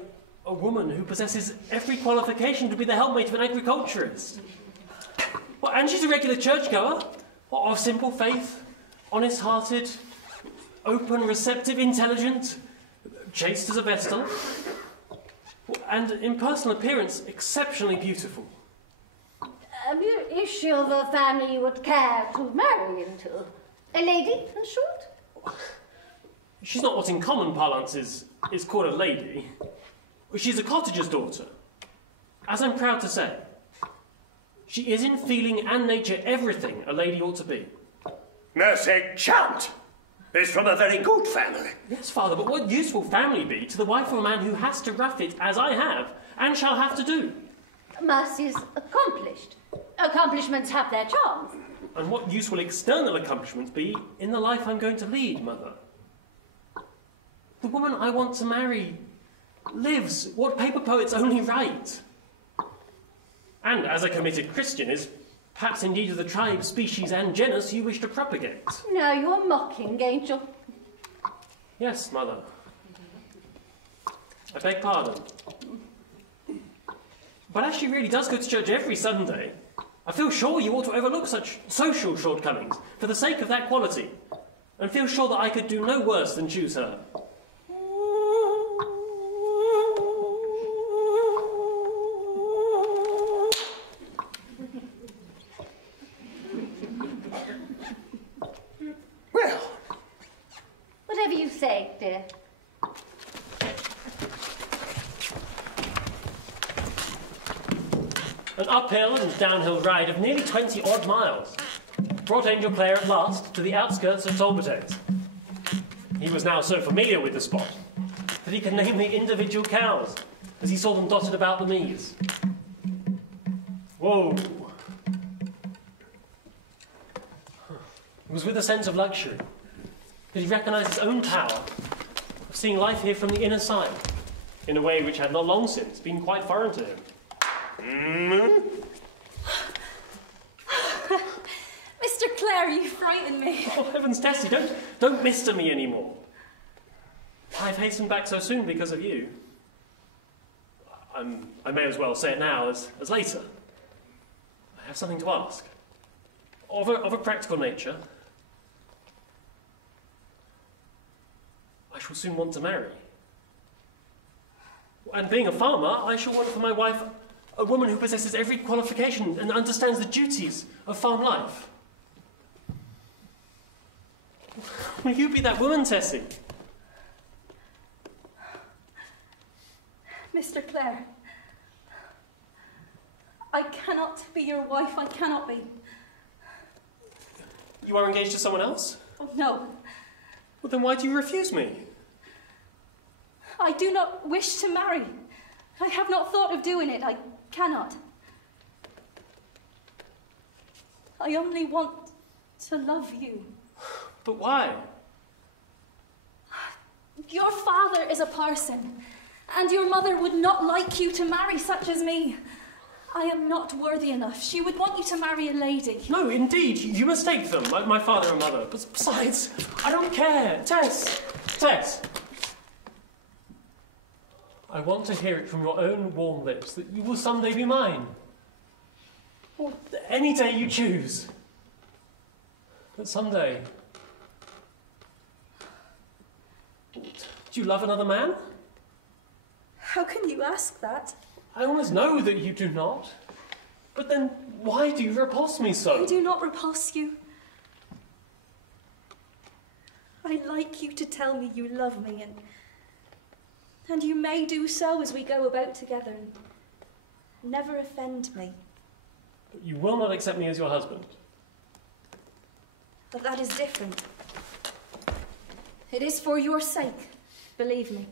A woman who possesses every qualification to be the helpmate of an agriculturist. Well, and she's a regular churchgoer, of simple faith, honest-hearted, open, receptive, intelligent, chaste as a vestal, and in personal appearance, exceptionally beautiful. Is she of a family you would care to marry into? A lady, in short? She's not what in common parlance is called a lady. She's a cottager's daughter. As I'm proud to say, she is in feeling and nature everything a lady ought to be. Mercy Chant is from a very good family. Yes, Father, but what use will family be to the wife of a man who has to rough it, as I have, and shall have to do? Mercy's accomplished. Accomplishments have their charms. And what use will external accomplishments be in the life I'm going to lead, Mother? The woman I want to marry lives what paper poets only write. And as a committed Christian is perhaps indeed of the tribe, species and genus you wish to propagate. Now you're mocking, ain't you? Yes, Mother. I beg pardon. But as she really does go to church every Sunday, I feel sure you ought to overlook such social shortcomings for the sake of that quality, and feel sure that I could do no worse than choose her. Well, Whatever you say, dear. An uphill and downhill ride of nearly 20 odd miles brought Angel Clare at last to the outskirts of Talbotays. He was now so familiar with the spot that he could name the individual cows as he saw them dotted about the meads. Whoa! It was with a sense of luxury that he recognised his own power of seeing life here from the inner side in a way which had not long since been quite foreign to him. Mr. Clare, you frightened me. Oh, heavens, Tessie, don't mister me anymore. I've hastened back so soon because of you. I may as well say it now as later. I have something to ask. Of a practical nature. I shall soon want to marry. And being a farmer, I shall want for my wife a woman who possesses every qualification and understands the duties of farm life. Will you be that woman, Tessie? Mr. Clare, I cannot be your wife. I cannot be. You are engaged to someone else? Oh, no. Well, then why do you refuse me? I do not wish to marry. I have not thought of doing it. I cannot. I only want to love you. But why? Your father is a parson, and your mother would not like you to marry such as me. I am not worthy enough. She would want you to marry a lady. No, indeed, you mistake them, my father and mother. But besides, I don't care. Tess! I want to hear it from your own warm lips that you will someday be mine. Or any day you choose. But someday. Do you love another man? How can you ask that? I almost know that you do not. But then why do you repulse me so? I do not repulse you. I'd like you to tell me you love me, and you may do so as we go about together, and never offend me. But you will not accept me as your husband. But that is different. It is for your sake, believe me.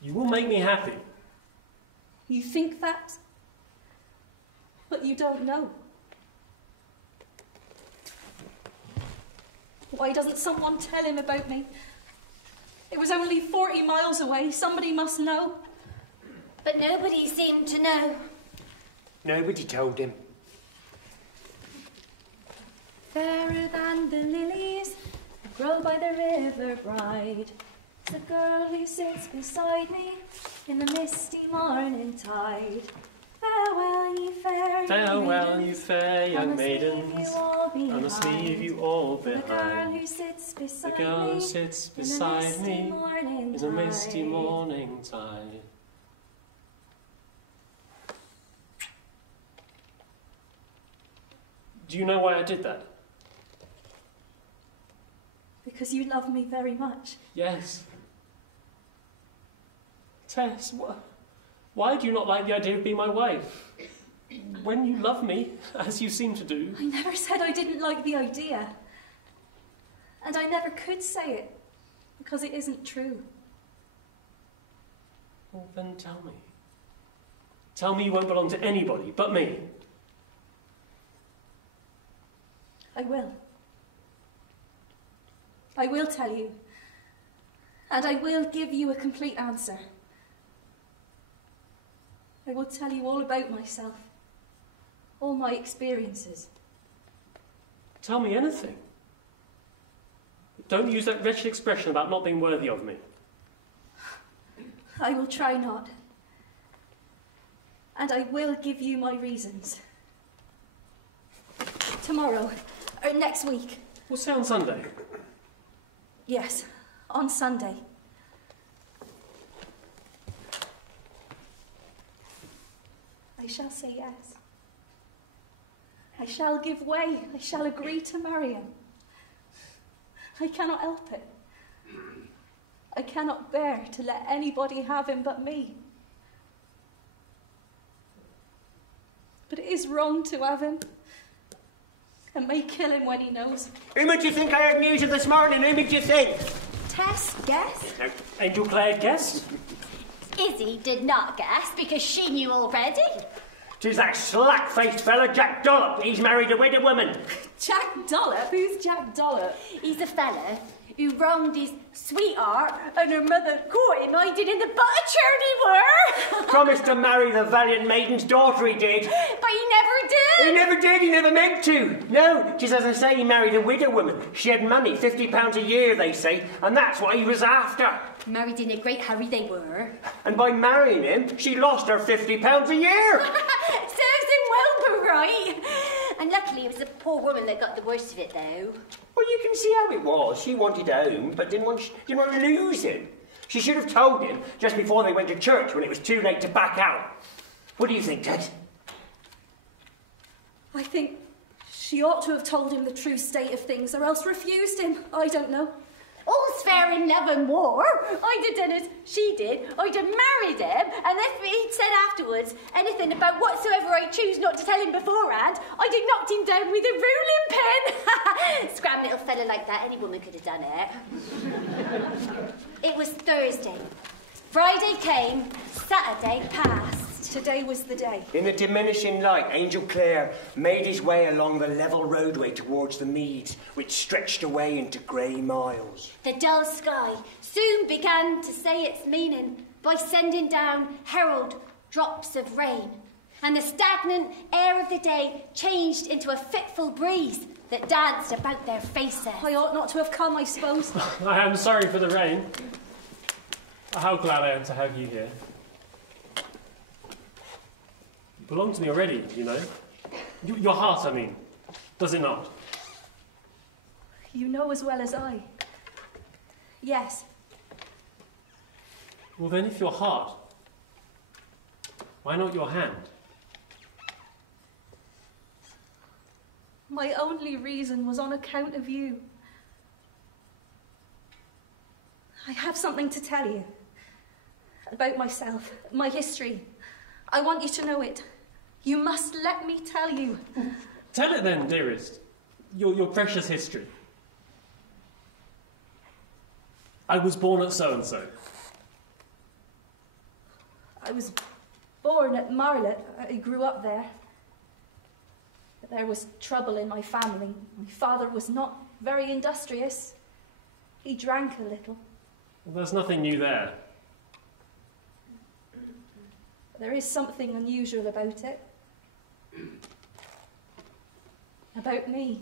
You will make me happy. You think that, but you don't know. Why doesn't someone tell him about me? It was only 40 miles away. Somebody must know. But nobody seemed to know. Nobody told him. Fairer than the lilies that grow by the river bride, the girl who sits beside me, in the misty morning tide. Farewell, ye fair, Farewell, you fair young maidens. I I must leave you all The girl behind. who sits beside The girl me who sits in the beside misty me morning in the misty tide. morning tide. Do you know why I did that? Because you love me very much. Yes. Tess, why do you not like the idea of being my wife? When you love me, as you seem to do. I never said I didn't like the idea. And I never could say it, because it isn't true. Well, then tell me. Tell me you won't belong to anybody but me. I will. I will tell you. And I will give you a complete answer. I will tell you all about myself. All my experiences. Tell me anything. Don't use that wretched expression about not being worthy of me. I will try not. And I will give you my reasons. Tomorrow, or next week. We'll say on Sunday. Yes, on Sunday. I shall say yes. I shall give way. I shall agree to marry him. I cannot help it. I cannot bear to let anybody have him but me. But it is wrong to have him. And may kill him when he knows. Who would you think I heard news of this morning? Who would you think? Tess guessed. Angel Claire guessed? Izzy did not guess because she knew already. 'Tis that slack-faced fella, Jack Dollop. He's married a widow woman. Jack Dollop? Who's Jack Dollop? He's a fella who wronged his sweetheart and her mother caught him hiding in the butter churn he were. Promised to marry the valiant maiden's daughter, he did. But he never did. He never did, he never meant to. No, just as I say, he married a widow woman. She had money, £50 a year, they say, and that's what he was after. Married in a great hurry they were. And by marrying him, she lost her £50 a year. Serves him well, but right. And luckily it was the poor woman that got the worst of it, though. Well, you can see how it was. She wanted home, but didn't want to lose him. She should have told him just before they went to church when it was too late to back out. What do you think, Tess? I think she ought to have told him the true state of things, or else refused him. I don't know. All's fair in love and war. I'd have done as she did. I'd have married him, and if he'd said afterwards anything about whatsoever I choose not to tell him beforehand, I'd have knocked him down with a ruling pin. Scram little fella like that, any woman could have done it. It was Thursday. Friday came, Saturday passed. Today was the day. In the diminishing light, Angel Clare made his way along the level roadway towards the meads, which stretched away into grey miles. The dull sky soon began to say its meaning by sending down herald drops of rain, and the stagnant air of the day changed into a fitful breeze that danced about their faces. I ought not to have come, I suppose. I am sorry for the rain. How glad I am to have you here. You belong to me already, you know. Your heart, I mean. Does it not? You know as well as I. Yes. Well then, if your heart, why not your hand? My only reason was on account of you. I have something to tell you. About myself, my history. I want you to know it. You must let me tell you. Tell it then, dearest. Your precious history. I was born at so-and-so. I was born at Marlet. I grew up there. But there was trouble in my family. My father was not very industrious. He drank a little. Well, there's nothing new there. There is something unusual about it. About me.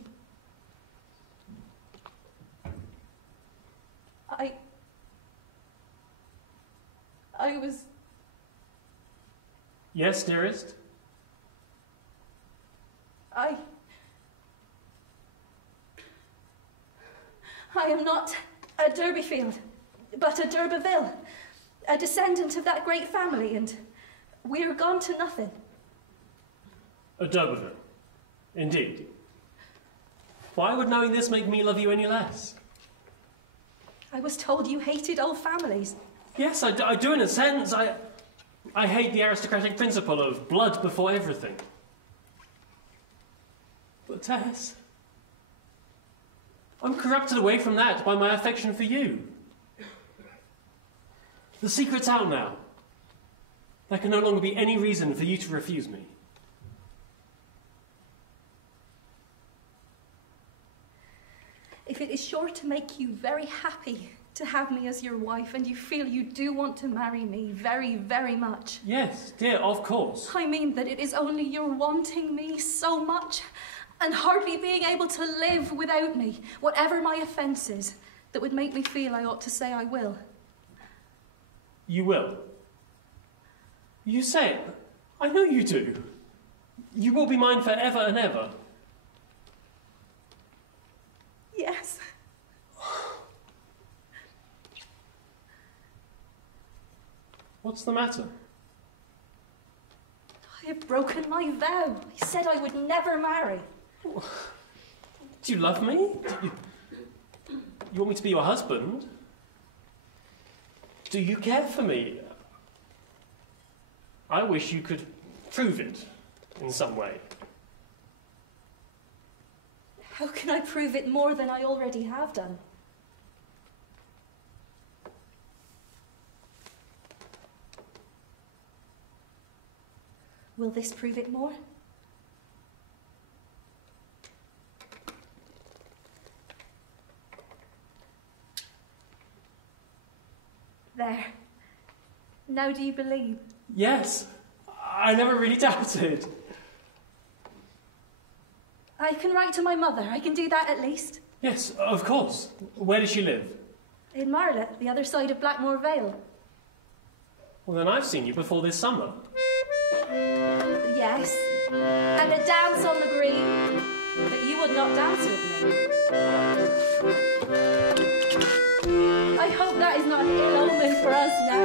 I was Yes, dearest? I am not a Derbyfield, but a d'Urberville, a descendant of that great family, and we're gone to nothing. A d'Urberville? Indeed. Why would knowing this make me love you any less? I was told you hated old families. Yes, I do in a sense. I hate the aristocratic principle of blood before everything. But Tess, I'm corrupted away from that by my affection for you. The secret's out now. There can no longer be any reason for you to refuse me. If it is sure to make you very happy to have me as your wife, and you feel you do want to marry me very, very much. Yes, dear, of course. I mean that it is only your wanting me so much and hardly being able to live without me, whatever my offence is, that would make me feel I ought to say I will. You will? You say it. I know you do. You will be mine forever and ever. Yes. What's the matter? I have broken my vow. I said I would never marry. Do you love me? You want me to be your husband? Do you care for me? I wish you could prove it in some way. How can I prove it more than I already have done? Will this prove it more? There. Now do you believe? Yes. I never really doubted. I can write to my mother. I can do that at least. Yes, of course. Where does she live? In Marlet, the other side of Blackmore Vale. Well, then I've seen you before this summer. Yes. And a dance on the green. But you would not dance with me. I hope that is not an ill omen for us now.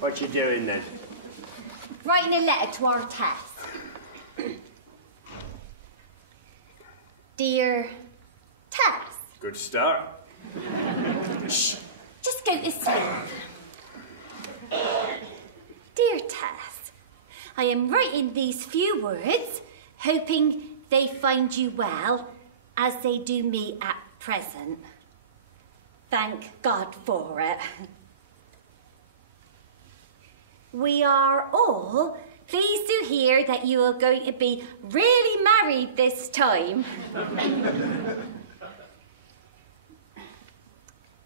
What you doing then? Writing a letter to our Tess. Dear Tess. Good start. Shh. Just go to sleep. Dear Tess, I am writing these few words, hoping they find you well, as they do me at present. Thank God for it. We are all pleased to hear that you are going to be really married this time.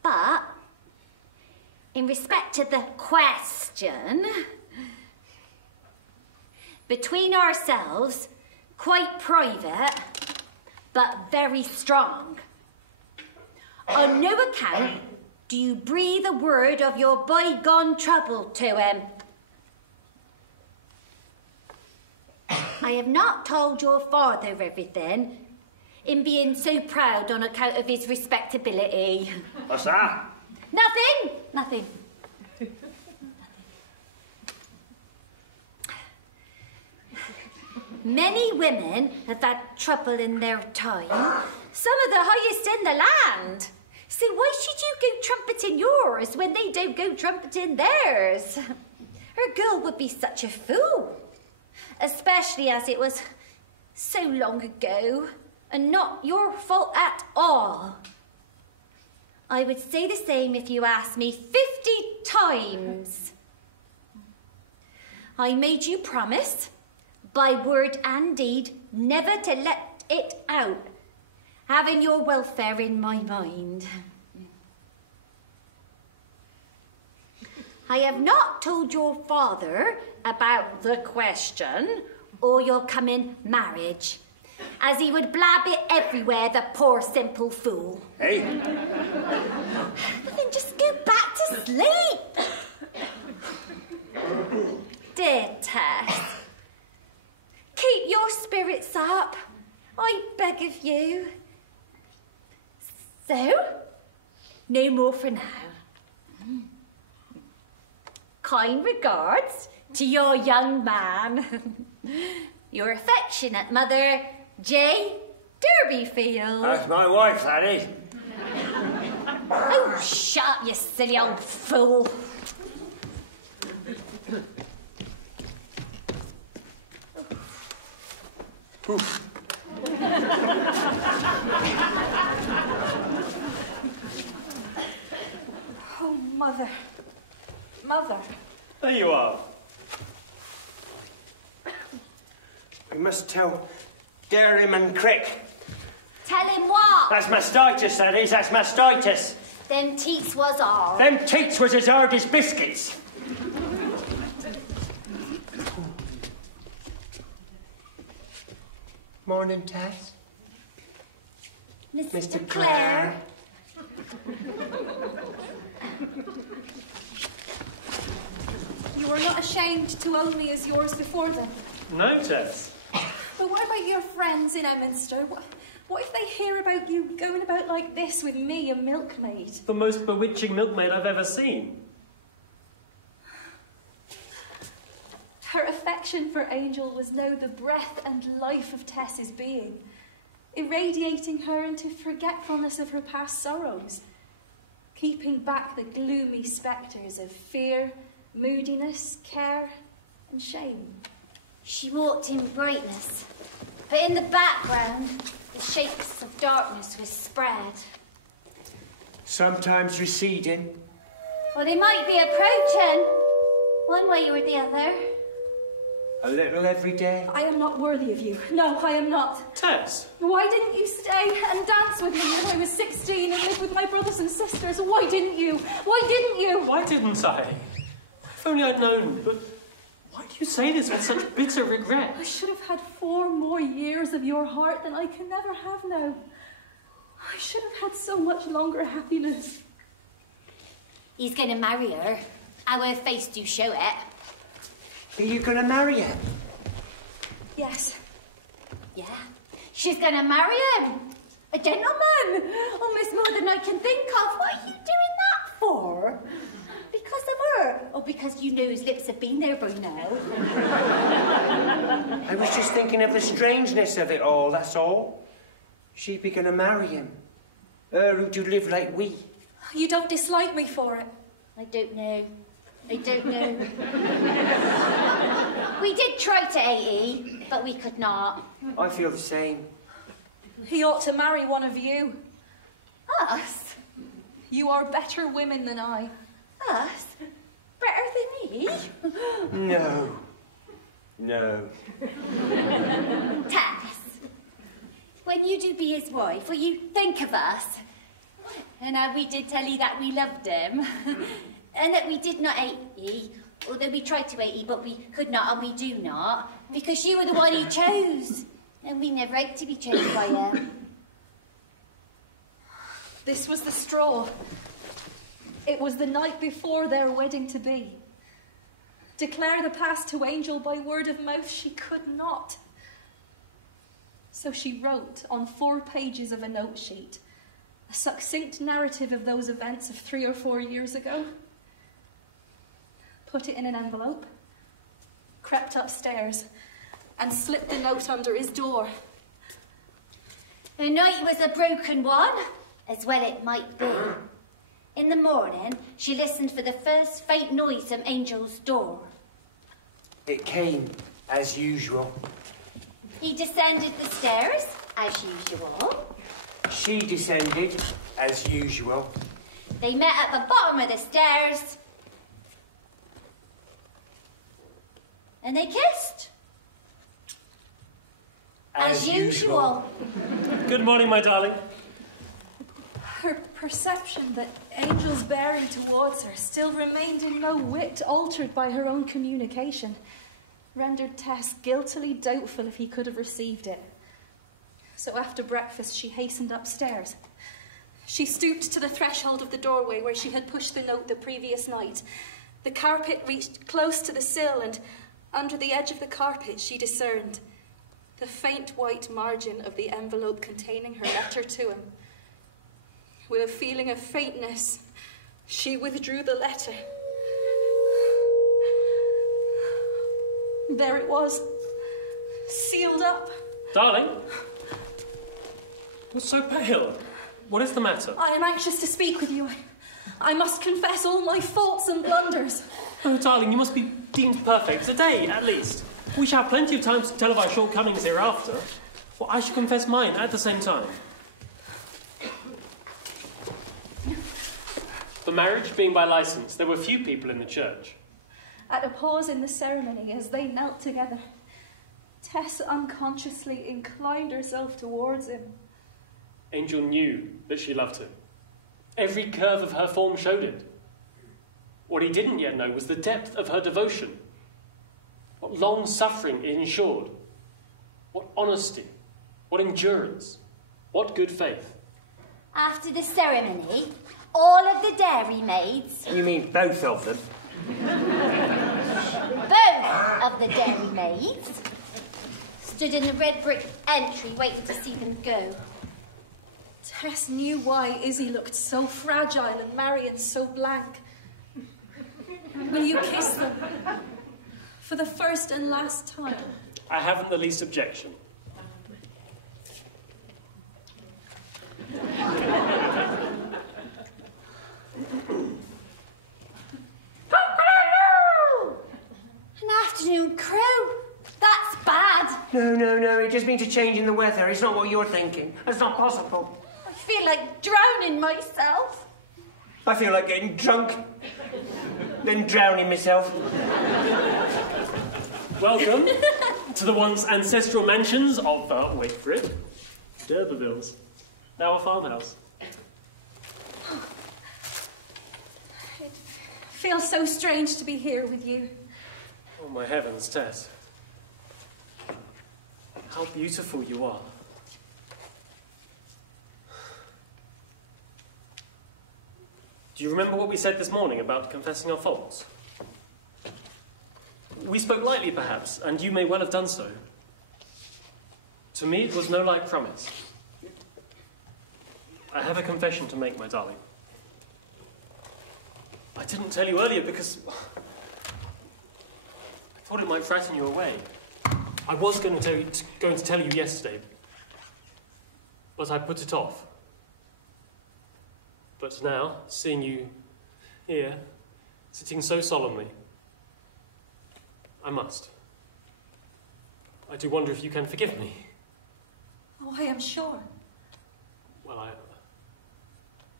But, in respect to the question, between ourselves, quite private, but very strong. On no account do you breathe a word of your bygone trouble to him. I have not told your father everything, in being so proud on account of his respectability. What's that? Nothing, nothing. Many women have had trouble in their time, some of the highest in the land. So why should you go trumpeting yours when they don't go trumpeting theirs? Her girl would be such a fool, especially as it was so long ago and not your fault at all. I would say the same if you asked me 50 times. I made you promise, by word and deed, never to let it out, having your welfare in my mind. I have not told your father about the question or your coming marriage, as he would blab it everywhere, the poor simple fool. Hey? Then just go back to sleep. Dear Tess, keep your spirits up, I beg of you. So, no more for now. Kind regards to your young man. Your affectionate mother, J. Derbyfield. That's my wife, that is. Oh, shut up, you silly old fool. Oh, Mother. Mother. There you are. We must tell Dairyman Crick. Tell him what? That's mastitis, that is. That's mastitis. Them teats was all. Them teats was as hard as biscuits. Morning, Tess. Mr. Clare. You are not ashamed to own me as yours before them. No, Tess. But what about your friends in Emminster? What if they hear about you going about like this with me, a milkmaid? The most bewitching milkmaid I've ever seen. Her affection for Angel was now the breath and life of Tess's being, irradiating her into forgetfulness of her past sorrows, keeping back the gloomy spectres of fear, moodiness, care, and shame. She walked in brightness, but in the background, the shapes of darkness were spread. Sometimes receding. Well, they might be approaching, one way or the other. A little every day. I am not worthy of you. No, I am not. Tess! Why didn't you stay and dance with me when I was 16 and live with my brothers and sisters? Why didn't you? Why didn't you? Why didn't I? If only I'd known. But why do you say this with such bitter regret? I should have had 4 more years of your heart than I can never have now. I should have had so much longer happiness. He's going to marry her. Our face do show it. Are you going to marry her? Yes. Yeah, she's going to marry him. A gentleman. Almost more than I can think of. What are you doing that for? Because of her? Or because you know his lips have been there by now? I was just thinking of the strangeness of it all, that's all. She'd be going to marry him. Her who do live like we. You don't dislike me for it? I don't know. I don't know. We did try to 80, but we could not. I feel the same. He ought to marry one of you. Us? You are better women than I. Us? Better than me? No. No. Tess, when you do be his wife, will you think of us? And how we did tell you that we loved him, and that we did not hate ye, although we tried to hate ye, but we could not and we do not, because you were the one he chose, and we never hate to be chosen by him. This was the straw. It was the night before their wedding to be. Declare the past to Angel by word of mouth she could not. So she wrote on 4 pages of a note sheet a succinct narrative of those events of 3 or 4 years ago, put it in an envelope, crept upstairs, and slipped the note under his door. The night was a broken one, as well it might be. In the morning, she listened for the first faint noise from Angel's door. It came, as usual. He descended the stairs, as usual. She descended, as usual. They met at the bottom of the stairs. And they kissed. As usual. Good morning, my darling. Her perception that Angel's bearing towards her still remained in no whit altered by her own communication rendered Tess guiltily doubtful if he could have received it. So after breakfast, she hastened upstairs. She stooped to the threshold of the doorway where she had pushed the note the previous night. The carpet reached close to the sill, and under the edge of the carpet she discerned the faint white margin of the envelope containing her letter to him. With a feeling of faintness, she withdrew the letter. There it was, sealed up. Darling? You're so pale. What is the matter? I am anxious to speak with you. I must confess all my faults and blunders. Oh, darling, you must be deemed perfect today, at least. We shall have plenty of time to tell of our shortcomings hereafter. Well, I shall confess mine at the same time. The marriage being by licence, there were few people in the church. At a pause in the ceremony, as they knelt together, Tess unconsciously inclined herself towards him. Angel knew that she loved him. Every curve of her form showed it. What he didn't yet know was the depth of her devotion. What long suffering it ensured. What honesty. What endurance. What good faith. After the ceremony, all of the dairy maids... You mean both of them? Both of the dairy maids stood in the red brick entry waiting to see them go. Tess knew why Izzy looked so fragile and Marion so blank. Will you kiss them? For the first and last time. I haven't the least objection. An afternoon crow? That's bad. No, it just means a change in the weather. It's not what you're thinking. That's not possible. I feel like drowning myself. I feel like getting drunk, then drowning myself. Welcome to the once ancestral mansions of, wait for it, D'Urbervilles, now a farmhouse. It feels so strange to be here with you. Oh, my heavens, Tess. How beautiful you are. Do you remember what we said this morning about confessing our faults? We spoke lightly, perhaps, and you may well have done so. To me, it was no light promise. I have a confession to make, my darling. I didn't tell you earlier because I thought it might frighten you away. I was going to tell you yesterday, but I put it off. But now, seeing you here, sitting so solemnly, I must. I do wonder if you can forgive me. Oh, I am sure. Well,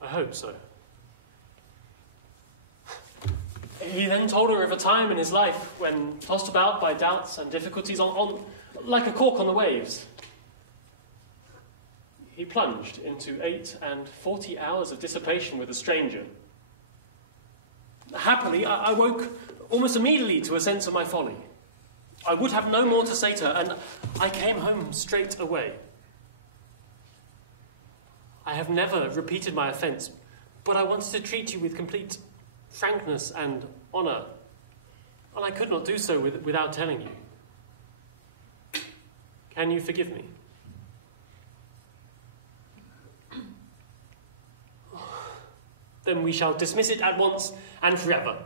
I hope so. He then told her of a time in his life when, tossed about by doubts and difficulties like a cork on the waves, he plunged into 48 hours of dissipation with a stranger. Happily, I woke almost immediately to a sense of my folly. I would have no more to say to her, and I came home straight away. I have never repeated my offence, but I wanted to treat you with complete frankness and honour, and I could not do so without telling you. Can you forgive me? Then we shall dismiss it at once and forever,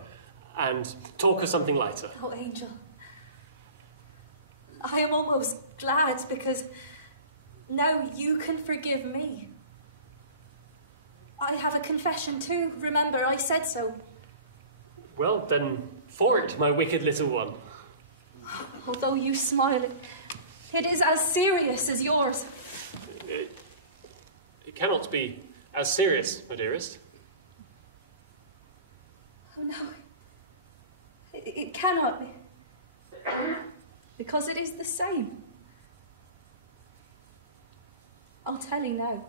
and talk of something lighter. Oh, Angel. I am almost glad, because now you can forgive me. I have a confession too. Remember, I said so. Well, then, for it, my wicked little one. Although you smile, it is as serious as yours. It cannot be as serious, my dearest. Oh, no. It cannot be. Because it is the same. I'll tell you now.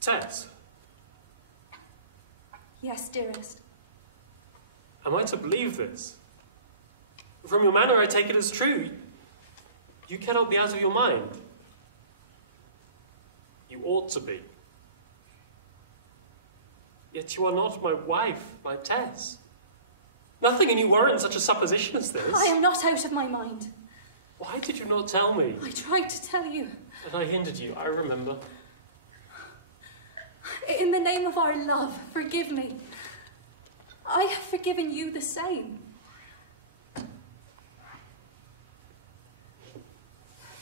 Tess? Yes, dearest. Am I to believe this? From your manner, I take it as true. You cannot be out of your mind. You ought to be. Yet you are not my wife, my Tess. Nothing in you warrants such a supposition as this. I am not out of my mind. Why did you not tell me? I tried to tell you. And I hindered you, I remember. In the name of our love, forgive me. I have forgiven you the same.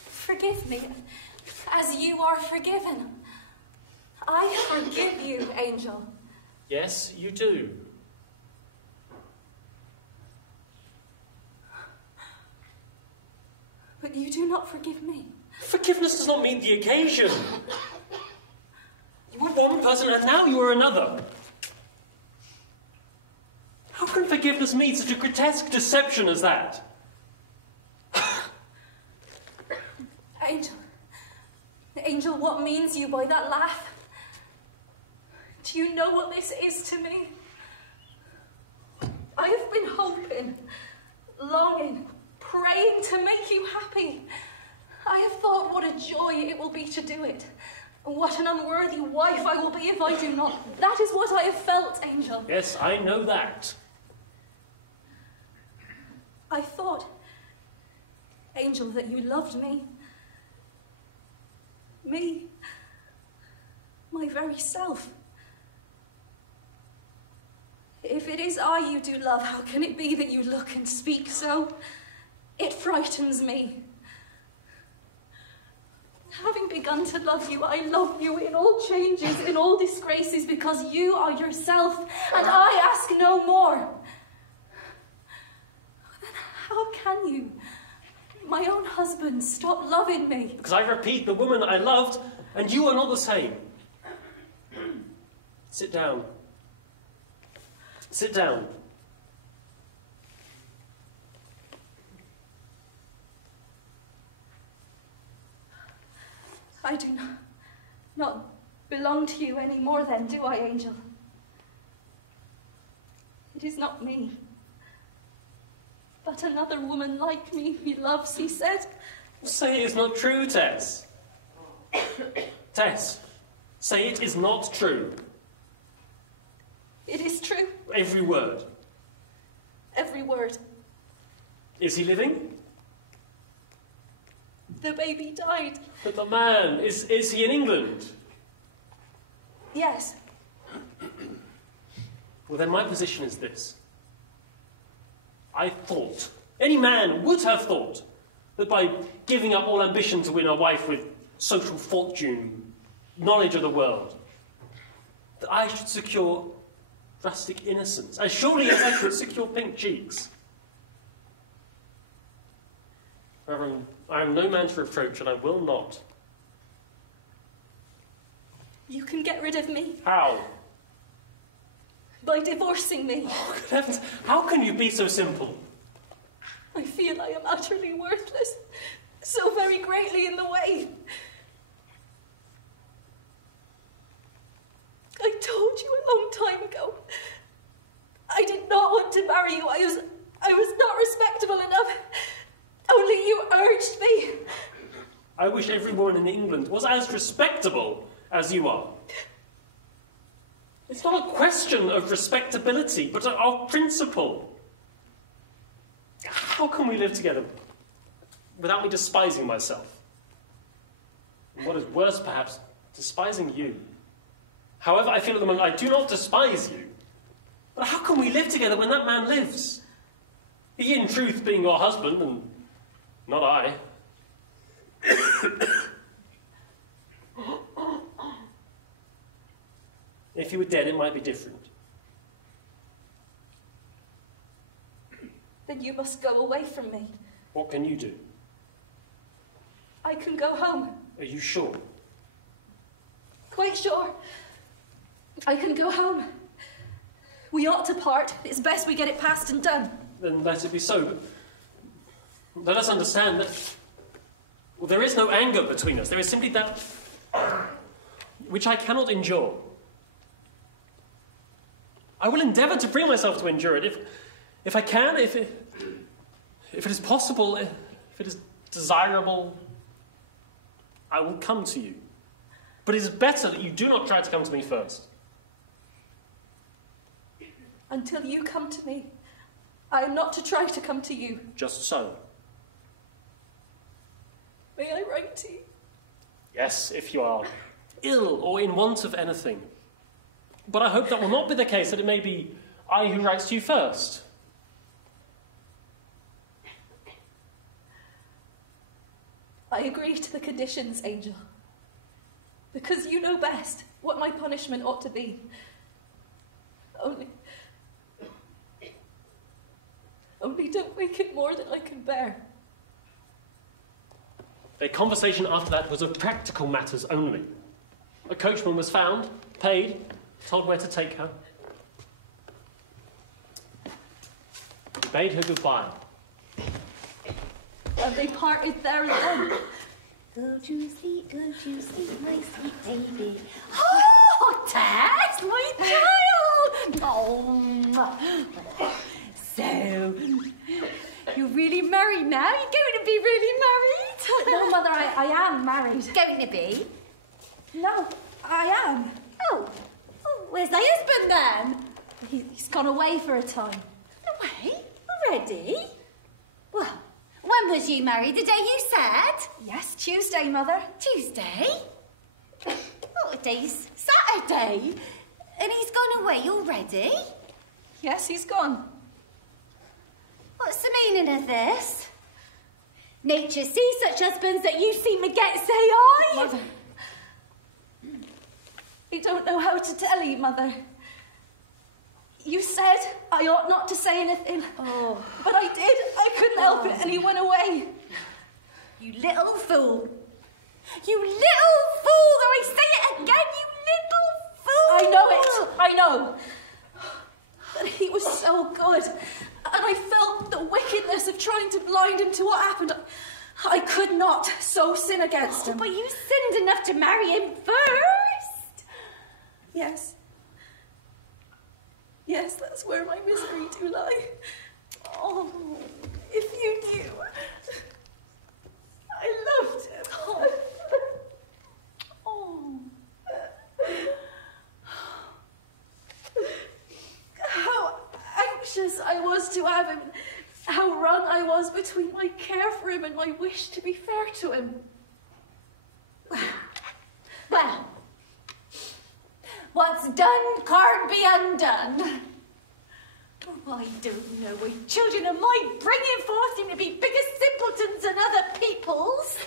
Forgive me, as you are forgiven. I forgive you, Angel. Yes, you do. But you do not forgive me. Forgiveness does not meet the occasion. You were one person and now you are another. How can forgiveness meet such a grotesque deception as that? Angel. Angel, what means you by that laugh? Do you know what this is to me? I have been hoping, longing, praying to make you happy. I have thought what a joy it will be to do it. And what an unworthy wife I will be if I do not. That is what I have felt, Angel. Yes, I know that. I thought, Angel, that you loved me. Me. My very self. If it is I you do love, how can it be that you look and speak so? It frightens me. Having begun to love you, I love you in all changes, in all disgraces, because you are yourself, and I ask no more. Then how can you, my own husband, stop loving me? Because I repeat, the woman I loved, and you are not the same. Sit down. Sit down. I do not belong to you any more then, do I, Angel? It is not me, but another woman like me he loves, he said. Say it is not true, Tess. Tess, say it is not true. Every word. Every word. Is he living? The baby died. But the man, is he in England? Yes. Well, then my position is this. I thought, any man would have thought, that by giving up all ambition to win a wife with social fortune, knowledge of the world, that I should secure rustic innocence, as surely as I could secure pink cheeks. However, I am no man to reproach, and I will not. You can get rid of me How? by divorcing me. Oh, good heavens, how can you be so simple? I feel I am utterly worthless, so very greatly in the way. I told you a long time ago. I did not want to marry you. I was not respectable enough. Only you urged me. I wish every woman in England was as respectable as you are. It's not a question of respectability, but of principle. How can we live together without me despising myself? And what is worse, perhaps, despising you. However I feel at the moment, I do not despise you. But how can we live together when that man lives? He, in truth, being your husband, and not I. If he were dead, it might be different. Then you must go away from me. What can you do? I can go home. Are you sure? Quite sure. I can go home. We ought to part. It's best we get it past and done. Then let it be so. But let us understand that well, there is no anger between us. There is simply that which I cannot endure. I will endeavour to bring myself to endure it. If I can, if it is possible, if it is desirable, I will come to you. But it is better that you do not try to come to me first. Until you come to me, I am not to try to come to you. Just so. May I write to you? Yes, if you are ill or in want of anything. But I hope that will not be the case, that it may be I who writes to you first. I agree to the conditions, Angel. Because you know best what my punishment ought to be. Only don't make it more than I can bear. The conversation after that was of practical matters only. A coachman was found, paid, told where to take her. He bade her goodbye. And they parted there and then. Go to sleep, my sweet baby. Oh, Tess, my child! Oh, so, you're really married now? You're going to be really married? No, Mother, I am married. Going to be? No, I am. Oh, where's thy husband then? He's gone away for a time. Away? Already? Well, when was you married? The day you said? Yes, Tuesday, Mother. Tuesday? What day's Saturday? And he's gone away already? Yes, he's gone. What's the meaning of this? Nature sees such husbands that you seem to get, say I? Mother, I don't know how to tell you, Mother. You said I ought not to say anything. Oh. But I did. I couldn't help it, and he went away. You little fool. You little fool! Though I say it again, you little fool! I know it. I know. But he was so good. And I felt the wickedness of trying to blind him to what happened. I could not so sin against him. But you sinned enough to marry him first. Yes. Yes, that's where my misery do lie. Oh, if you knew. I loved him. Oh. How close I was to have him, how wrong I was between my care for him and my wish to be fair to him. Well, what's done can't be undone. Oh, I don't know why children of mine bringing forth seem to be bigger simpletons than other people's.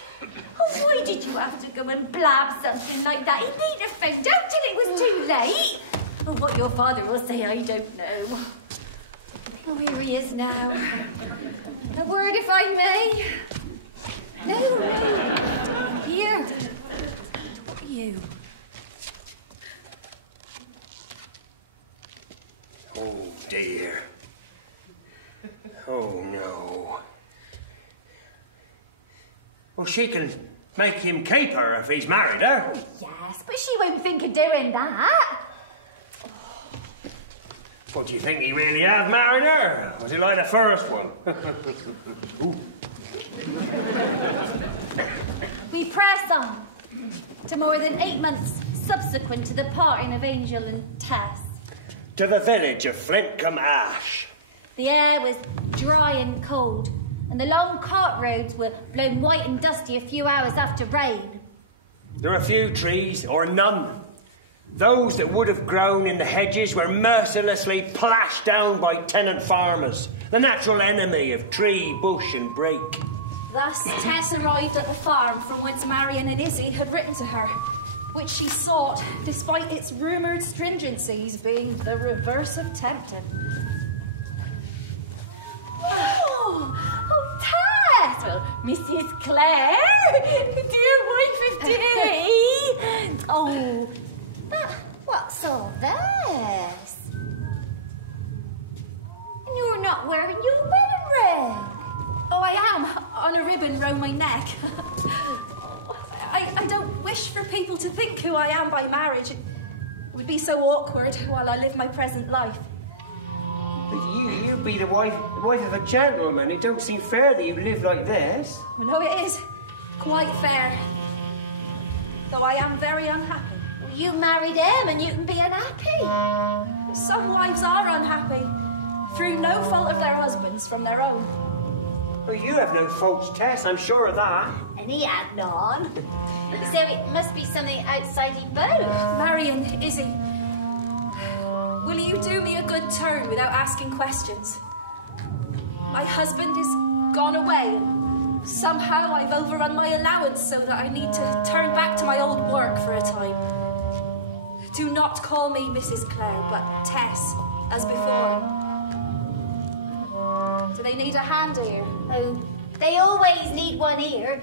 Oh, why did you have to go and blab something like that? He needn't have found out till it was too late. Oh, what your father will say, I don't know. Oh, here he is now. A word, if I may. No. Here. You. Oh, dear. Oh, no. Well, she can make him keep her if he's married her. Oh, yes, but she won't think of doing that. What, do you think he really have married her? Was it like the first one? We press on to more than 8 months subsequent to the parting of Angel and Tess. To the village of Flintcombe Ash. The air was dry and cold, and the long cart roads were blown white and dusty a few hours after rain. There are few trees, or none. Those that would have grown in the hedges were mercilessly plashed down by tenant farmers, the natural enemy of tree, bush and brake. Thus, Tess arrived at the farm from whence Marion and Izzy had written to her, which she sought, despite its rumoured stringencies being the reverse of tempting. Oh, Tess! Well, Mrs. Clare, dear wife of day. Oh, what's all this? And you're not wearing your wedding ring. Oh, I am, on a ribbon round my neck. I don't wish for people to think who I am by marriage. It would be so awkward while I live my present life. But you be the wife of a gentleman. It don't seem fair that you live like this. Well, no, it is quite fair. Though I am very unhappy. Well, you married him and you can be unhappy. Some wives are unhappy, through no fault of their husbands from their own. Well, you have no faults, Tess, I'm sure of that. And he had none. So it must be something outside you both. Marion, Izzy, will you do me a good turn without asking questions? My husband is gone away, and somehow I've overrun my allowance so that I need to turn back to my old work for a time. Do not call me Mrs. Clare, but Tess, as before. Do they need a hand here? Oh, they always need one ear.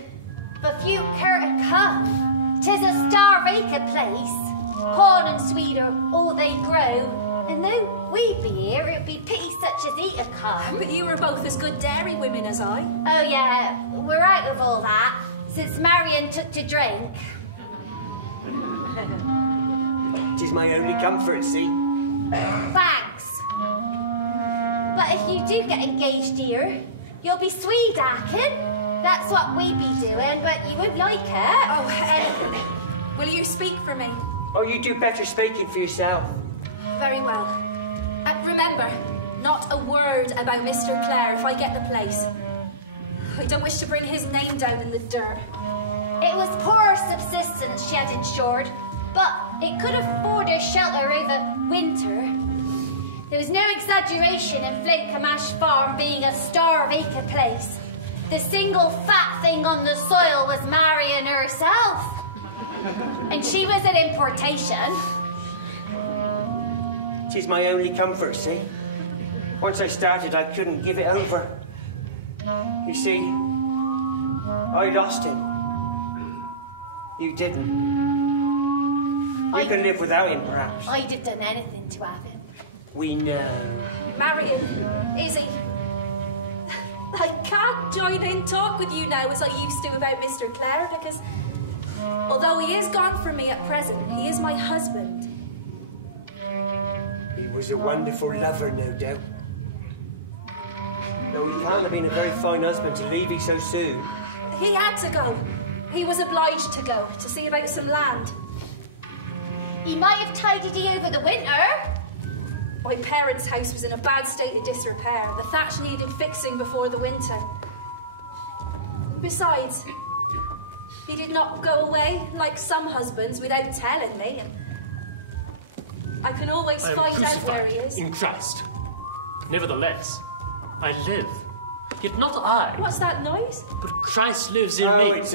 But few care to come. 'Tis a star-vacant place. Corn and sweet are all they grow. And though we be here, it'd be pity such as he to come. But you are both as good dairy women as I. Oh yeah, we're out of all that since Marion took to drink. 'Tis my only comfort, see? Thanks. But if you do get engaged here, you'll be sweet-acking. That's what we be doing, but you won't like it. Oh, will you speak for me? Oh, you do better speaking for yourself. Very well. Remember, not a word about Mr. Clare if I get the place. I don't wish to bring his name down in the dirt. It was poor subsistence she had insured, but it could afford her shelter over winter. There was no exaggeration in Flintcombe Ash Farm being a star-vacant place. The single fat thing on the soil was Marion herself. And she was an importation. 'Tis my only comfort, see? Once I started, I couldn't give it over. You see, I lost him. You didn't. You can live without him, perhaps. I'd have done anything to have him. We know. Marion, Izzy, I can't join in talk with you now as I used to about Mr. Clare, because although he is gone from me at present, he is my husband. He was a wonderful lover, no doubt. Though he can't have been a very fine husband to leave you so soon. He had to go. He was obliged to go, to see about some land. He might have tidied you over the winter. My parents' house was in a bad state of disrepair. The thatch needed fixing before the winter. Besides, he did not go away like some husbands without telling me. I can always find out where he is. In Christ. Nevertheless, I live. Yet not I. What's that noise? But Christ lives in me. It's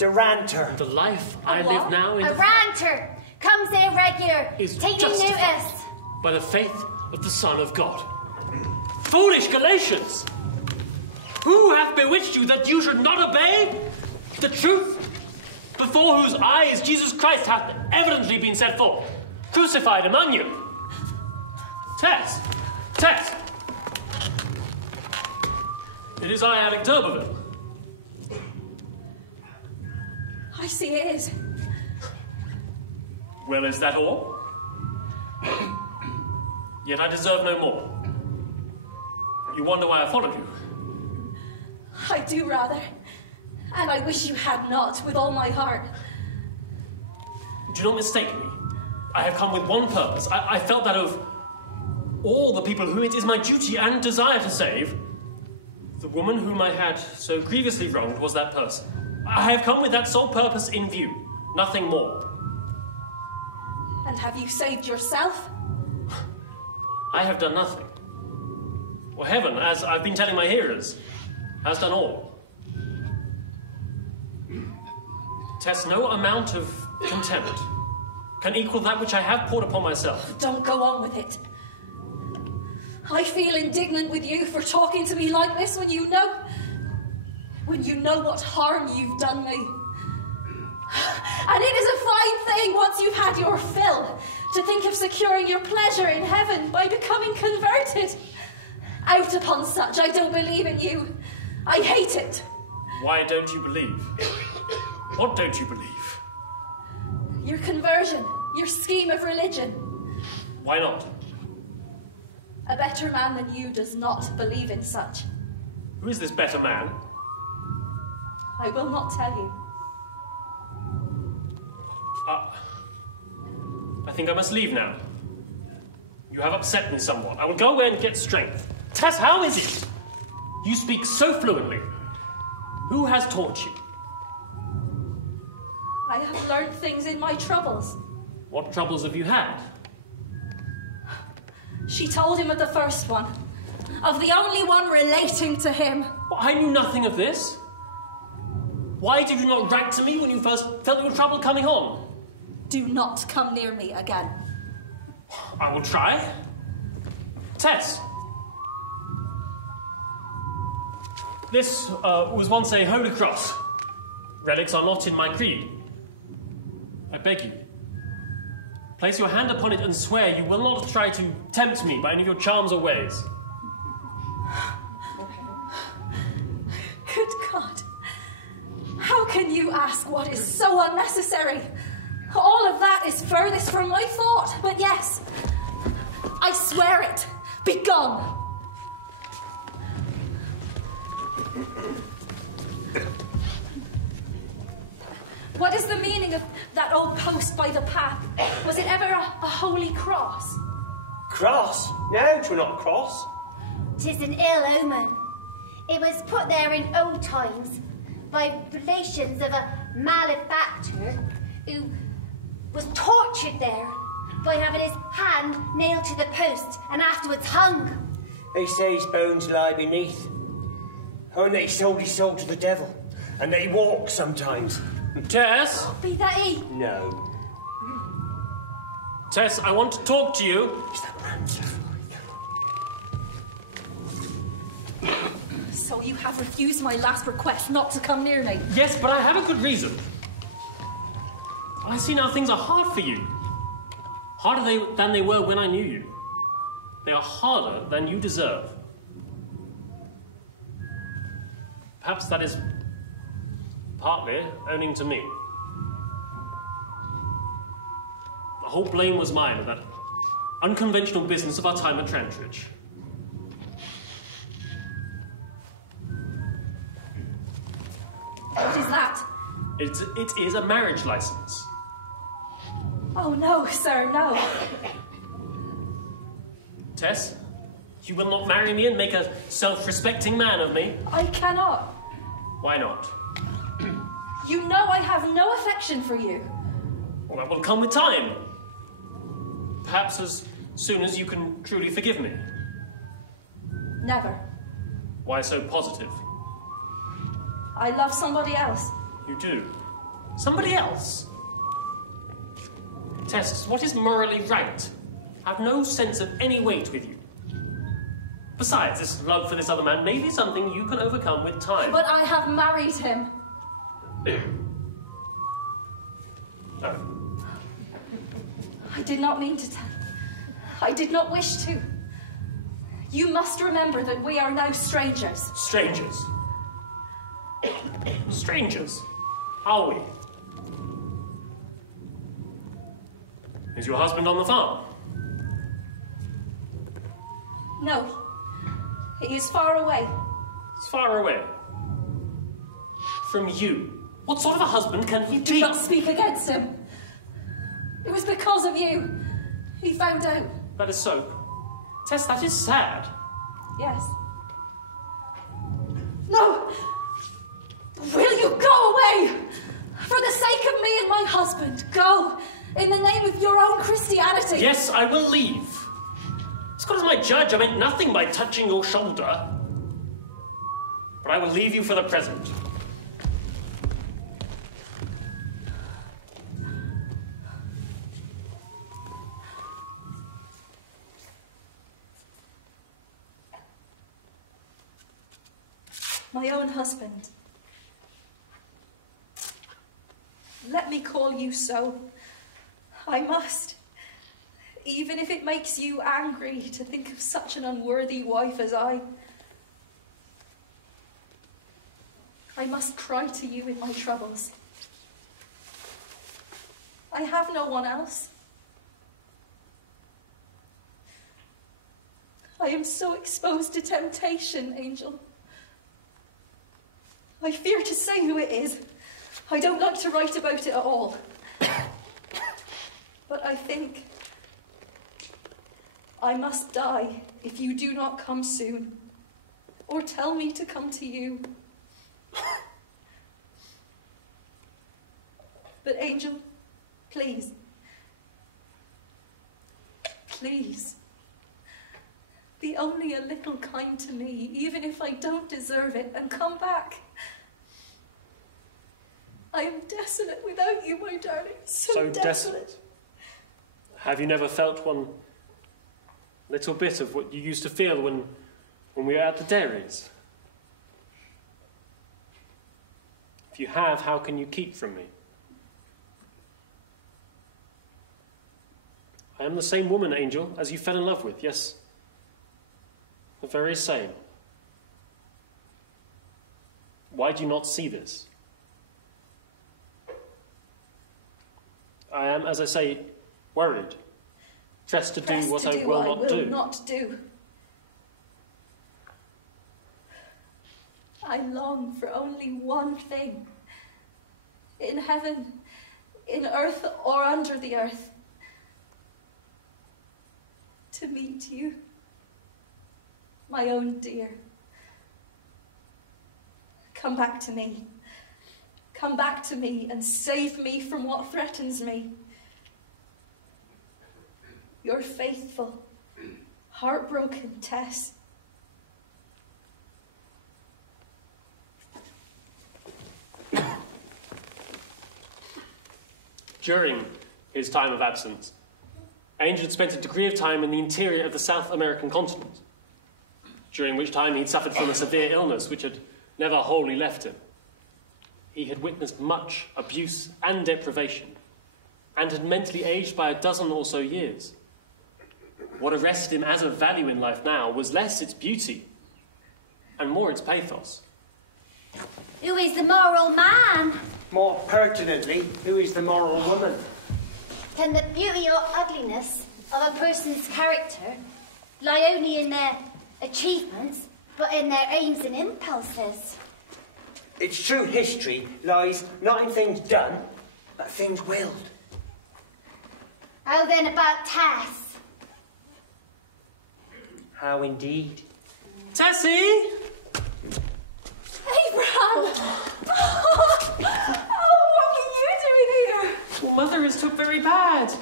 a ranter. The life I live now in A ranter comes irregular, is taking justified notice. by the faith of the Son of God. Foolish Galatians! Who hath bewitched you that you should not obey the truth, before whose eyes Jesus Christ hath evidently been set forth, crucified among you? Tess! Tess! It is I, Alec d'Urberville. I see it is. Well, is that all? Yet I deserve no more. You wonder why I followed you? I do rather. And I wish you had not, with all my heart. Do not mistake me. I have come with one purpose. I felt that of all the people whom it is my duty and desire to save, the woman whom I had so grievously wronged was that person. I have come with that sole purpose in view, nothing more. And have you saved yourself? I have done nothing. Well, heaven, as I've been telling my hearers, has done all. Tess, no amount of contempt can equal that which I have poured upon myself. Don't go on with it. I feel indignant with you for talking to me like this when you know what harm you've done me. And it is a fine thing, once you've had your fill, to think of securing your pleasure in heaven by becoming converted. Out upon such, I don't believe in you. I hate it. Why don't you believe? What don't you believe? Your conversion, your scheme of religion. Why not? A better man than you does not believe in such. Who is this better man? I will not tell you. I think I must leave now. You have upset me somewhat. I will go away and get strength. Tess, how is it? You speak so fluently. Who has taught you? I have learned things in my troubles. What troubles have you had? She told him of the first one, of the only one relating to him. Well, I knew nothing of this. Why did you not write to me when you first felt your trouble coming on? Do not come near me again. I will try. Tess. This was once a holy cross. Relics are not in my creed. I beg you, place your hand upon it and swear you will not try to tempt me by any of your charms or ways. Good God. How can you ask what is so unnecessary? All of that is furthest from my thought, but yes, I swear it. Begone! What is the meaning of that old post by the path? Was it ever a holy cross? Cross? No, 'twere not a cross. 'Tis an ill omen. It was put there in old times by relations of a malefactor who was tortured there by having his hand nailed to the post and afterwards hung. They say his bones lie beneath. Oh, and that he sold his soul to the devil. And that he walks sometimes. Tess? Be that he? No. Tess, I want to talk to you. Is that ranter? So you have refused my last request not to come near me? Yes, but I have a good reason. I see now things are hard for you. Harder than they were when I knew you. They are harder than you deserve. Perhaps that is partly owing to me. The whole blame was mine of that unconventional business of our time at Trantridge. What is that? It is a marriage license. Oh, no, sir, no. Tess, you will not marry me and make a self-respecting man of me? I cannot. Why not? You know I have no affection for you. Well, that will come with time. Perhaps as soon as you can truly forgive me. Never. Why so positive? I love somebody else. You do? Somebody else? Tess, what is morally right? I have no sense of any weight with you. Besides, this love for this other man may be something you can overcome with time. But I have married him. No. I did not mean to tell. I did not wish to. You must remember that we are now strangers. Strangers? Strangers? Are we? Is your husband on the farm? No. He is far away. He's far away. From you. What sort of a husband can he be? Do not speak against him. It was because of you. He found out. That is so. Tess, that is sad. Yes. No! Will you go away? For the sake of me and my husband, go! In the name of your own Christianity. Yes, I will leave. As God is my judge, I meant nothing by touching your shoulder. But I will leave you for the present. My own husband. Let me call you so. I must. Even if it makes you angry to think of such an unworthy wife as I must cry to you in my troubles. I have no one else. I am so exposed to temptation, Angel. I fear to say who it is. I don't like to write about it at all. But I think I must die if you do not come soon, or tell me to come to you. But Angel, please, please, be only a little kind to me, even if I don't deserve it, and come back. I am desolate without you, my darling, so desolate. Have you never felt one little bit of what you used to feel when we were at the dairies? If you have, how can you keep from me? I am the same woman, Angel, as you fell in love with, yes? The very same. Why do you not see this? I am, as I say, worried. Pressed to do what I will not do. I long for only one thing. In heaven, in earth, or under the earth. To meet you, my own dear. Come back to me. Come back to me and save me from what threatens me. Your faithful, heartbroken Tess. During his time of absence, Angel had spent a degree of time in the interior of the South American continent, during which time he'd suffered from a severe illness which had never wholly left him. He had witnessed much abuse and deprivation, and had mentally aged by a dozen or so years. What arrested him as of value in life now was less its beauty, and more its pathos. Who is the moral man? More pertinently, who is the moral woman? Can the beauty or ugliness of a person's character lie only in their achievements, but in their aims and impulses? Its true history lies not in things done, but things willed. How then about Tess? How indeed? Tessie! Abraham! Oh, what are you doing here? Well, Mother is took very bad.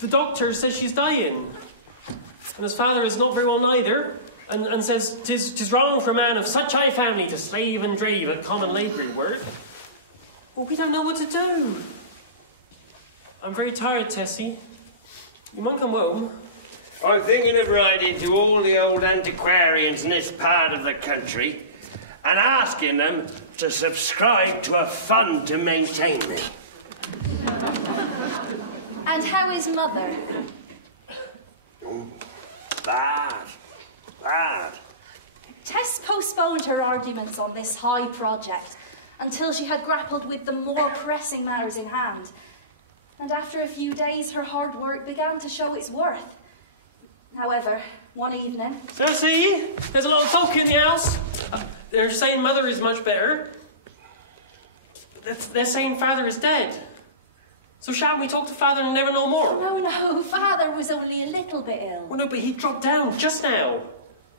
The doctor says she's dying. And his father is not very well neither, and says 'tis wrong for a man of such high family to slave and drave at common labouring work. Well, we don't know what to do. I'm very tired, Tessie. You might come home. I'm thinking of writing to all the old antiquarians in this part of the country and asking them to subscribe to a fund to maintain me. And how is Mother? Bad. Tess postponed her arguments on this high project until she had grappled with the more pressing matters in hand. And after a few days, her hard work began to show its worth. However, one evening... Tessie, there's a lot of talk in the house. They're saying Mother is much better. They're saying Father is dead. So shan't we talk to Father and never know more? No, Father was only a little bit ill. Well, no, but he dropped down just now.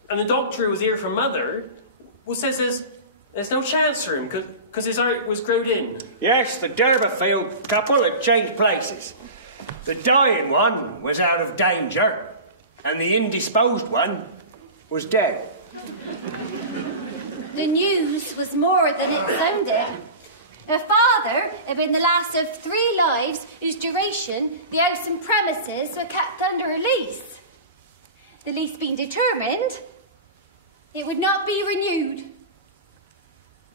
And the doctor who was here for Mother says there's no chance for him because his heart was growed in. Yes, the Durbeyfield couple had changed places. The dying one was out of danger, and the indisposed one was dead. The news was more than it sounded. Her father had been the last of 3 lives whose duration the house and premises were kept under a lease. The lease being determined, it would not be renewed.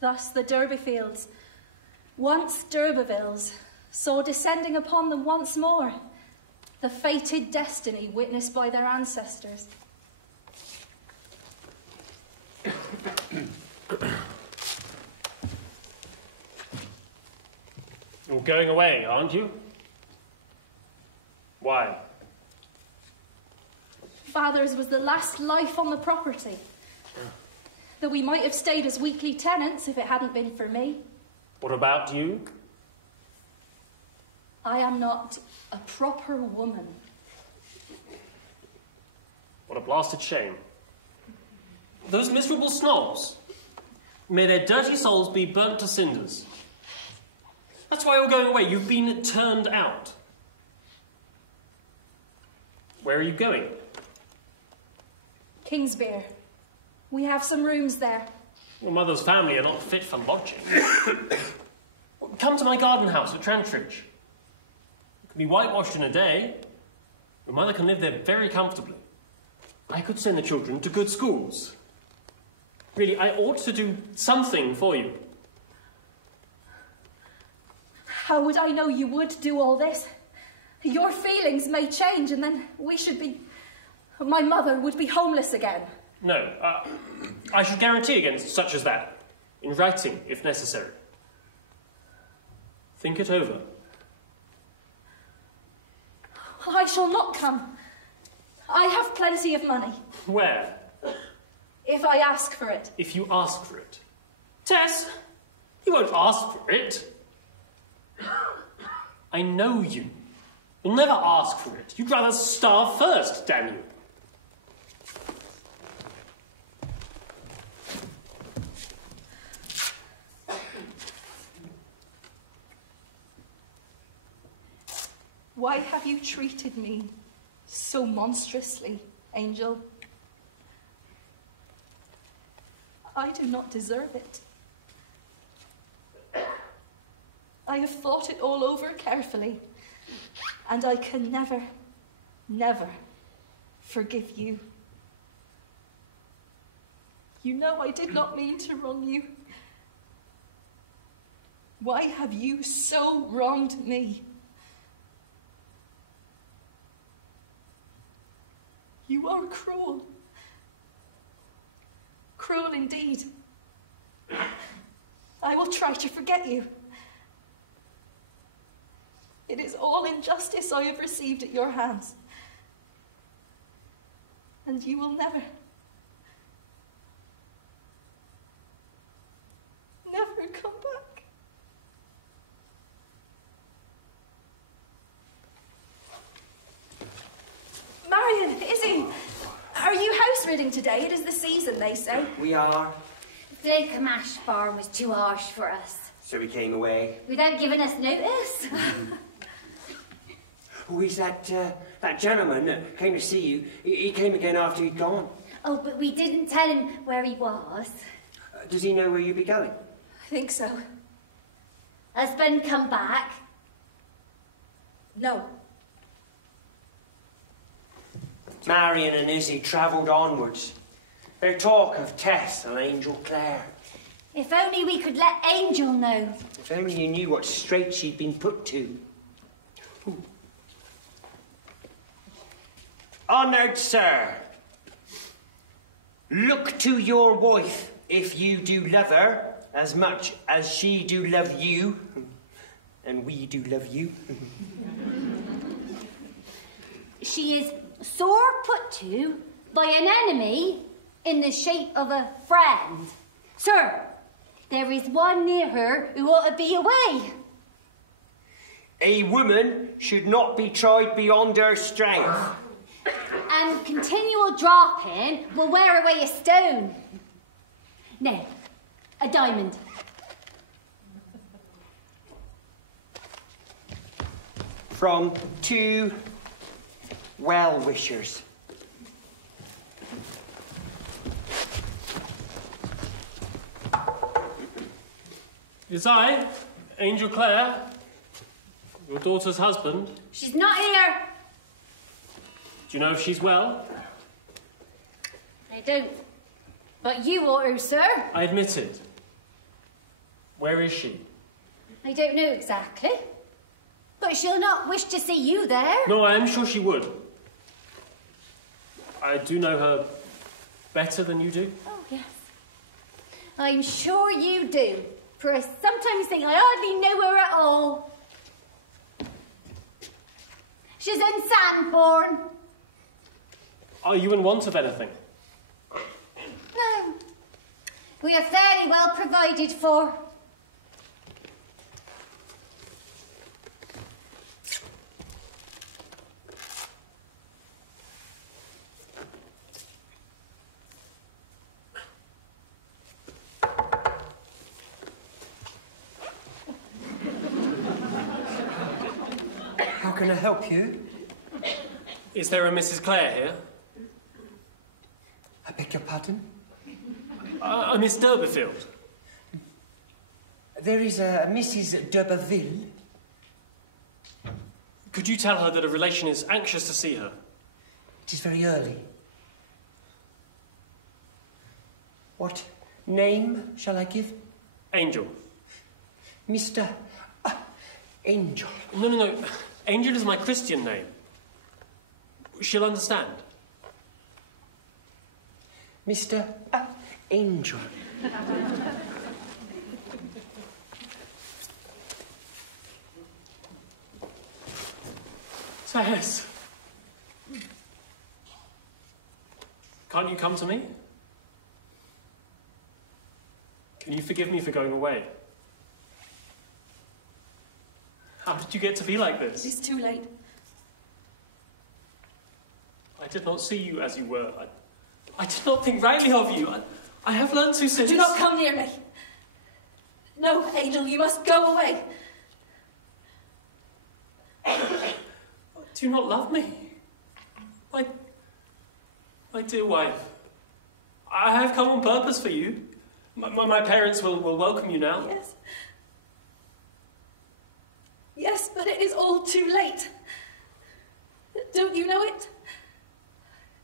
Thus the Durbeyfields, once d'Urbervilles, saw descending upon them once more the fated destiny witnessed by their ancestors. You're going away, aren't you? Why? Father's was the last life on the property. Though we might have stayed as weekly tenants if it hadn't been for me. What about you? I am not a proper woman. What a blasted shame. Those miserable snobs. May their dirty souls be burnt to cinders. That's why you're going away. You've been turned out. Where are you going? Kingsbere. We have some rooms there. Your mother's family are not fit for lodging. Come to my garden house at Trantridge. It can be whitewashed in a day. Your mother can live there very comfortably. I could send the children to good schools. Really, I ought to do something for you. How would I know you would do all this? Your feelings may change and then we should be... My mother would be homeless again. No, I should guarantee against such as that. In writing, if necessary. Think it over. I shall not come. I have plenty of money. Where? If I ask for it. If you ask for it. Tess, you won't ask for it. I know you. You'll never ask for it. You'd rather starve first, damn you. Why have you treated me so monstrously, Angel? I do not deserve it. I have thought it all over carefully, and I can never, never forgive you. You know I did not mean to wrong you. Why have you so wronged me? You are cruel. Cruel indeed. I will try to forget you. It is all injustice I have received at your hands. And you will never, never come back. Marion, Izzy, are Are you house ridding today? It is the season, they say. We are. Flake Mash Farm was too harsh for us. So we came away. Without giving us notice. Who is that gentleman that came to see you? He came again after you'd gone. Oh, but we didn't tell him where he was. Does he know where you'd be going? I think so. Husband come back. No. Marion and Izzy travelled onwards. Their talk of Tess and Angel Clare. If only we could let Angel know. If only you knew what strait she'd been put to. Honoured sir, look to your wife if you do love her as much as she do love you, and we do love you. She is sore put to by an enemy in the shape of a friend. Sir, there is one near her who ought to be away. A woman should not be tried beyond her strength. And continual dropping will wear away a stone. Nay, a diamond. From two well-wishers. It's I, Angel Clare, your daughter's husband. She's not here. Do you know if she's well? I don't. But you ought to, sir. I admit it. Where is she? I don't know exactly. But she'll not wish to see you there. No, I am sure she would. I do know her better than you do. Oh, yes. I'm sure you do. For I sometimes think I hardly know her at all. She's in Sandbourne. Are you in want of anything? No. We are fairly well provided for. How can I help you? Is there a Mrs. Clare here? I beg your pardon? A Miss D'Urberfield? There is a Mrs. d'Urberville. Could you tell her that a relation is anxious to see her? It is very early. What name shall I give? Angel. Mr. Angel. No. Angel is my Christian name. She'll understand. Mr. Angel. Tess. Can't you come to me? Can you forgive me for going away? How did you get to be like this? It's too late. I did not see you as you were. I did not think rightly of you. I have learned to since. Do not come near me. No, Angel, you must go away. Do you not love me? My dear wife, I have come on purpose for you. My parents will welcome you now. Yes. Yes, but it is all too late. Don't you know it?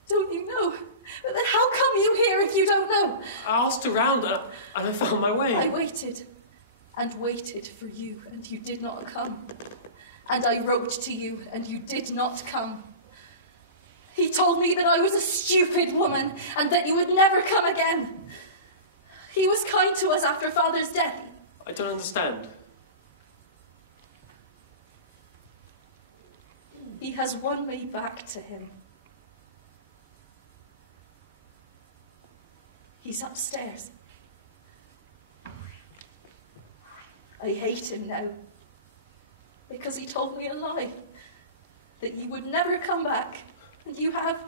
Don't you know? But then how come you here if you don't know? I asked around and I found my way. I waited and waited for you and you did not come. And I wrote to you and you did not come. He told me that I was a stupid woman and that you would never come again. He was kind to us after Father's death. I don't understand. He has won me back to him. He's upstairs. I hate him now. Because he told me a lie. That you would never come back. And you have.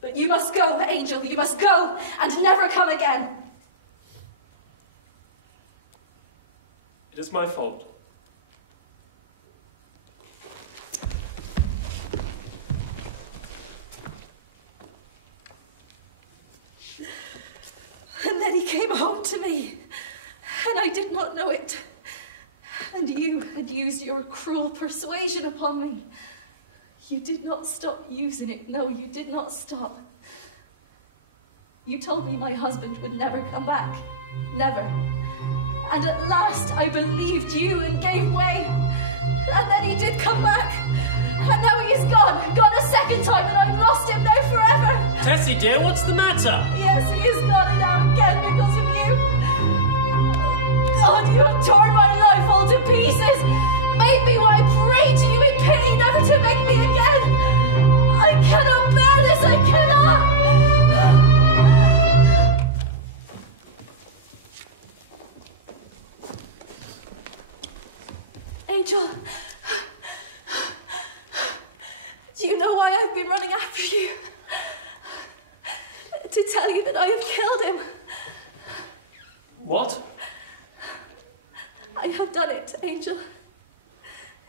But you must go, Angel, you must go and never come again. It is my fault. And then he came home to me, and I did not know it. And you had used your cruel persuasion upon me. You did not stop using it. No, you did not stop. You told me my husband would never come back. Never. And at last I believed you and gave way. And then he did come back. And now he is gone. Gone a second time, and I've lost him now forever. Tessie, dear, what's the matter? Yes, he is gone now again because of you. God, you have torn my life all to pieces. Made me what I pray to you in pity never to make me again. I cannot bear this, I cannot. Angel, do you know why I've been running after you? To tell you that I have killed him. What? I have done it, Angel.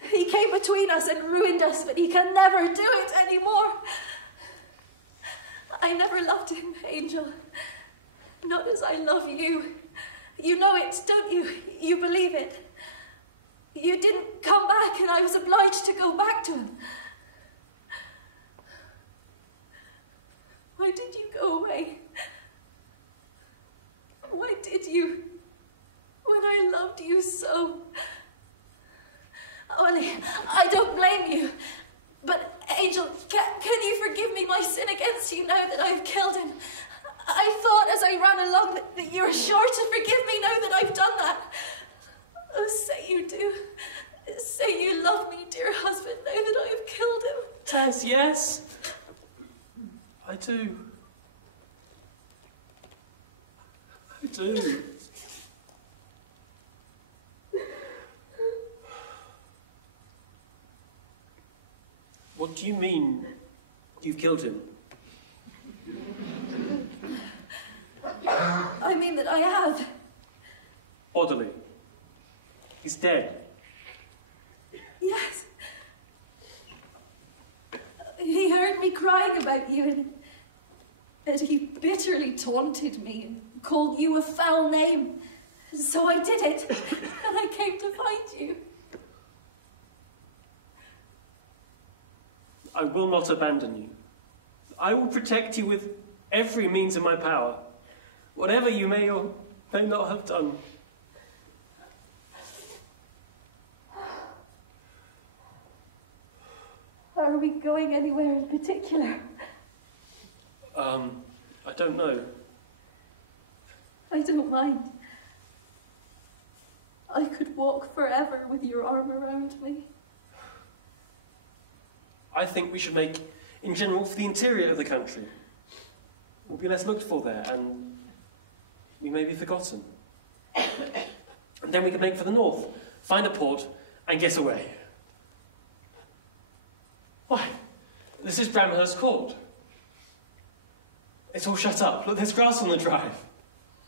He came between us and ruined us, but he can never do it anymore. I never loved him, Angel. Not as I love you. You know it, don't you? You believe it. You didn't come back, and I was obliged to go back to him. Why did you go away? Why did you? When I loved you so. Ollie, I don't blame you. But, Angel, can you forgive me my sin against you now that I've killed him? I thought as I ran along that you were sure to forgive me now that I've done that. Oh, say you do. Say you love me, dear husband, now that I have killed him. Tess, yes. I do. I do. What do you mean you've killed him? I mean that I have. Bodily. He's dead. Yes. He heard me crying about you, and he bitterly taunted me and called you a foul name. So I did it, and I came to find you. I will not abandon you. I will protect you with every means in my power, whatever you may or may not have done. Are we going anywhere in particular? I don't know. I don't mind. I could walk forever with your arm around me. I think we should make, in general, for the interior of the country. We'll be less looked for there, and we may be forgotten. And then we can make for the north, find a port, and get away. Why, this is Bramhurst Court. It's all shut up. Look, there's grass on the drive.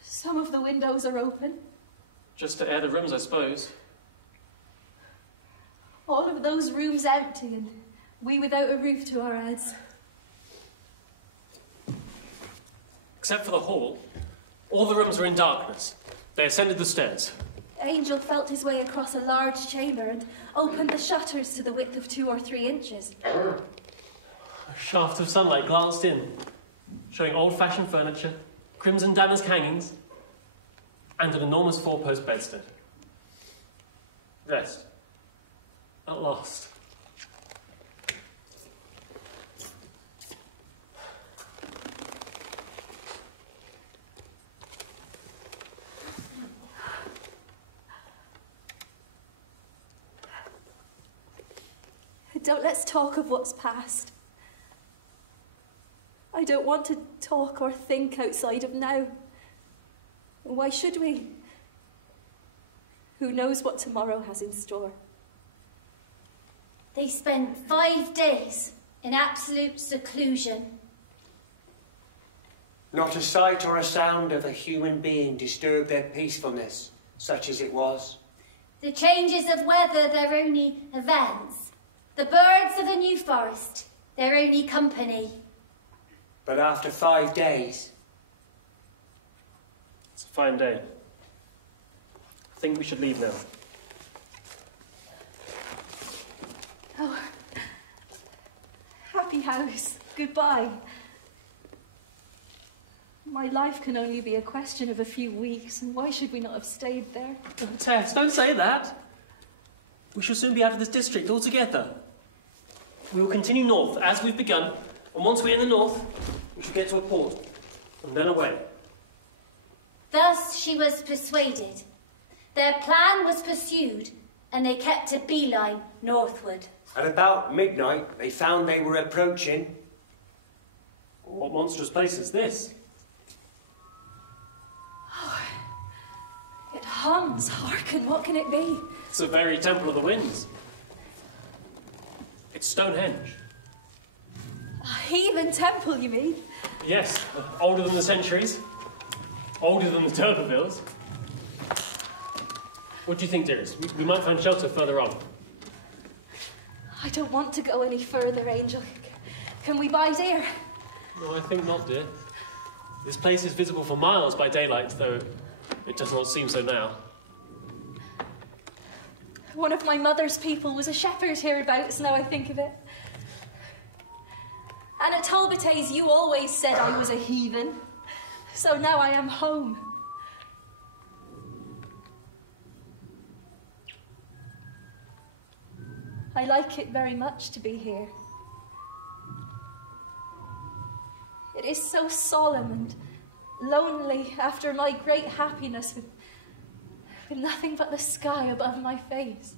Some of the windows are open. Just to air the rooms, I suppose. All of those rooms empty, and we without a roof to our heads. Except for the hall, all the rooms are in darkness. They ascended the stairs. Angel felt his way across a large chamber and opened the shutters to the width of 2 or 3 inches. A shaft of sunlight glanced in, showing old-fashioned furniture, crimson damask hangings, and an enormous 4-post bedstead. Rest. At last. Don't let's talk of what's past. I don't want to talk or think outside of now. Why should we? Who knows what tomorrow has in store? They spent 5 days in absolute seclusion. Not a sight or a sound of a human being disturbed their peacefulness, such as it was. The changes of weather, their only events. The birds of a new forest, their only company. But after 5 days... It's a fine day. I think we should leave now. Oh, happy house, goodbye. My life can only be a question of a few weeks, and why should we not have stayed there? Oh, Tess, don't say that. We shall soon be out of this district altogether. We will continue north, as we've begun, and once we're in the north, we shall get to a port, and then away. Thus she was persuaded. Their plan was pursued, and they kept a beeline northward. At about midnight, they found they were approaching... What monstrous place is this? Oh, it hums. Hearken, what can it be? It's the very Temple of the Winds. It's Stonehenge. A heathen temple, you mean? Yes, older than the centuries. Older than the D'Urbervilles. What do you think, dearest? We might find shelter further on. I don't want to go any further, Angel. Can we bide here? No, I think not, dear. This place is visible for miles by daylight, though it does not seem so now. One of my mother's people was a shepherd hereabouts, now I think of it. And at Talbot's you always said I was a heathen. So now I am home. I like it very much to be here. It is so solemn and lonely after my great happiness with nothing but the sky above my face.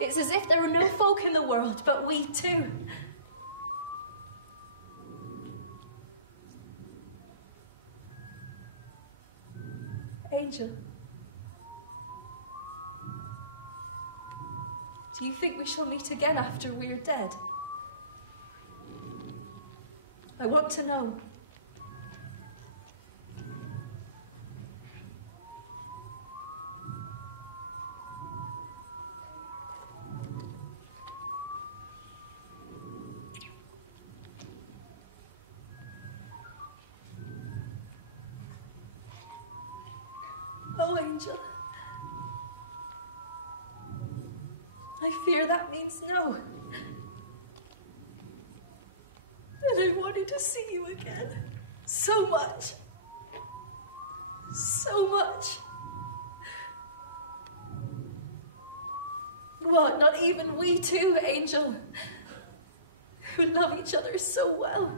It's as if there were no folk in the world but we two. Angel, do you think we shall meet again after we're dead? I want to know. Oh, Angel. I fear that means no. And I wanted to see you again. So much. So much. What, not even we two, Angel, who love each other so well?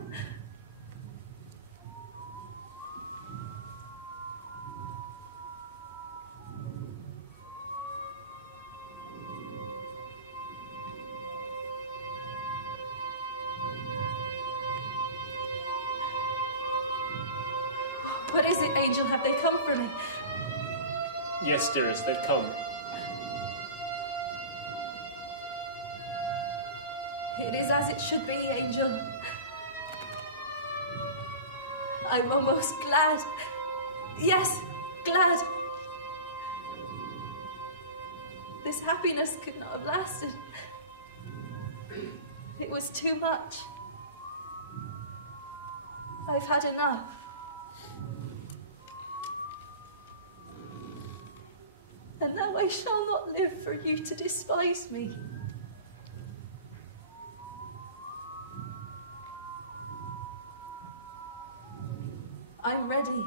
What is it, Angel? Have they come for me? Yes, dearest, they've come. It is as it should be, Angel. I'm almost glad. Yes, glad. This happiness could not have lasted. It was too much. I've had enough. And now I shall not live for you to despise me. I'm ready.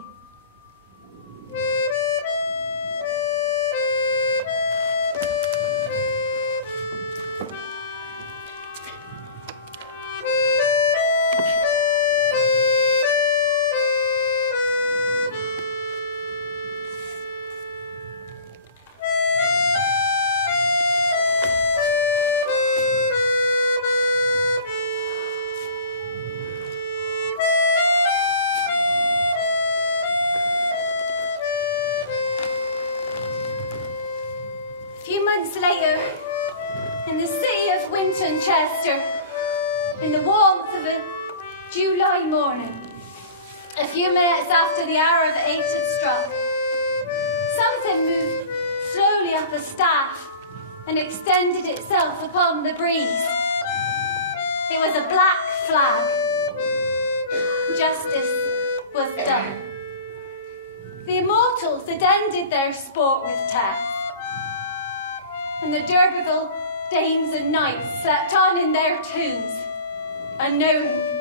Later, in the city of Winton Chester, in the warmth of a July morning, a few minutes after the hour of 8 had struck, something moved slowly up a staff and extended itself upon the breeze. It was a black flag. Justice was done. The immortals had ended their sport with Tess, and the D'Urberville dames and knights slept on in their tombs, unknowing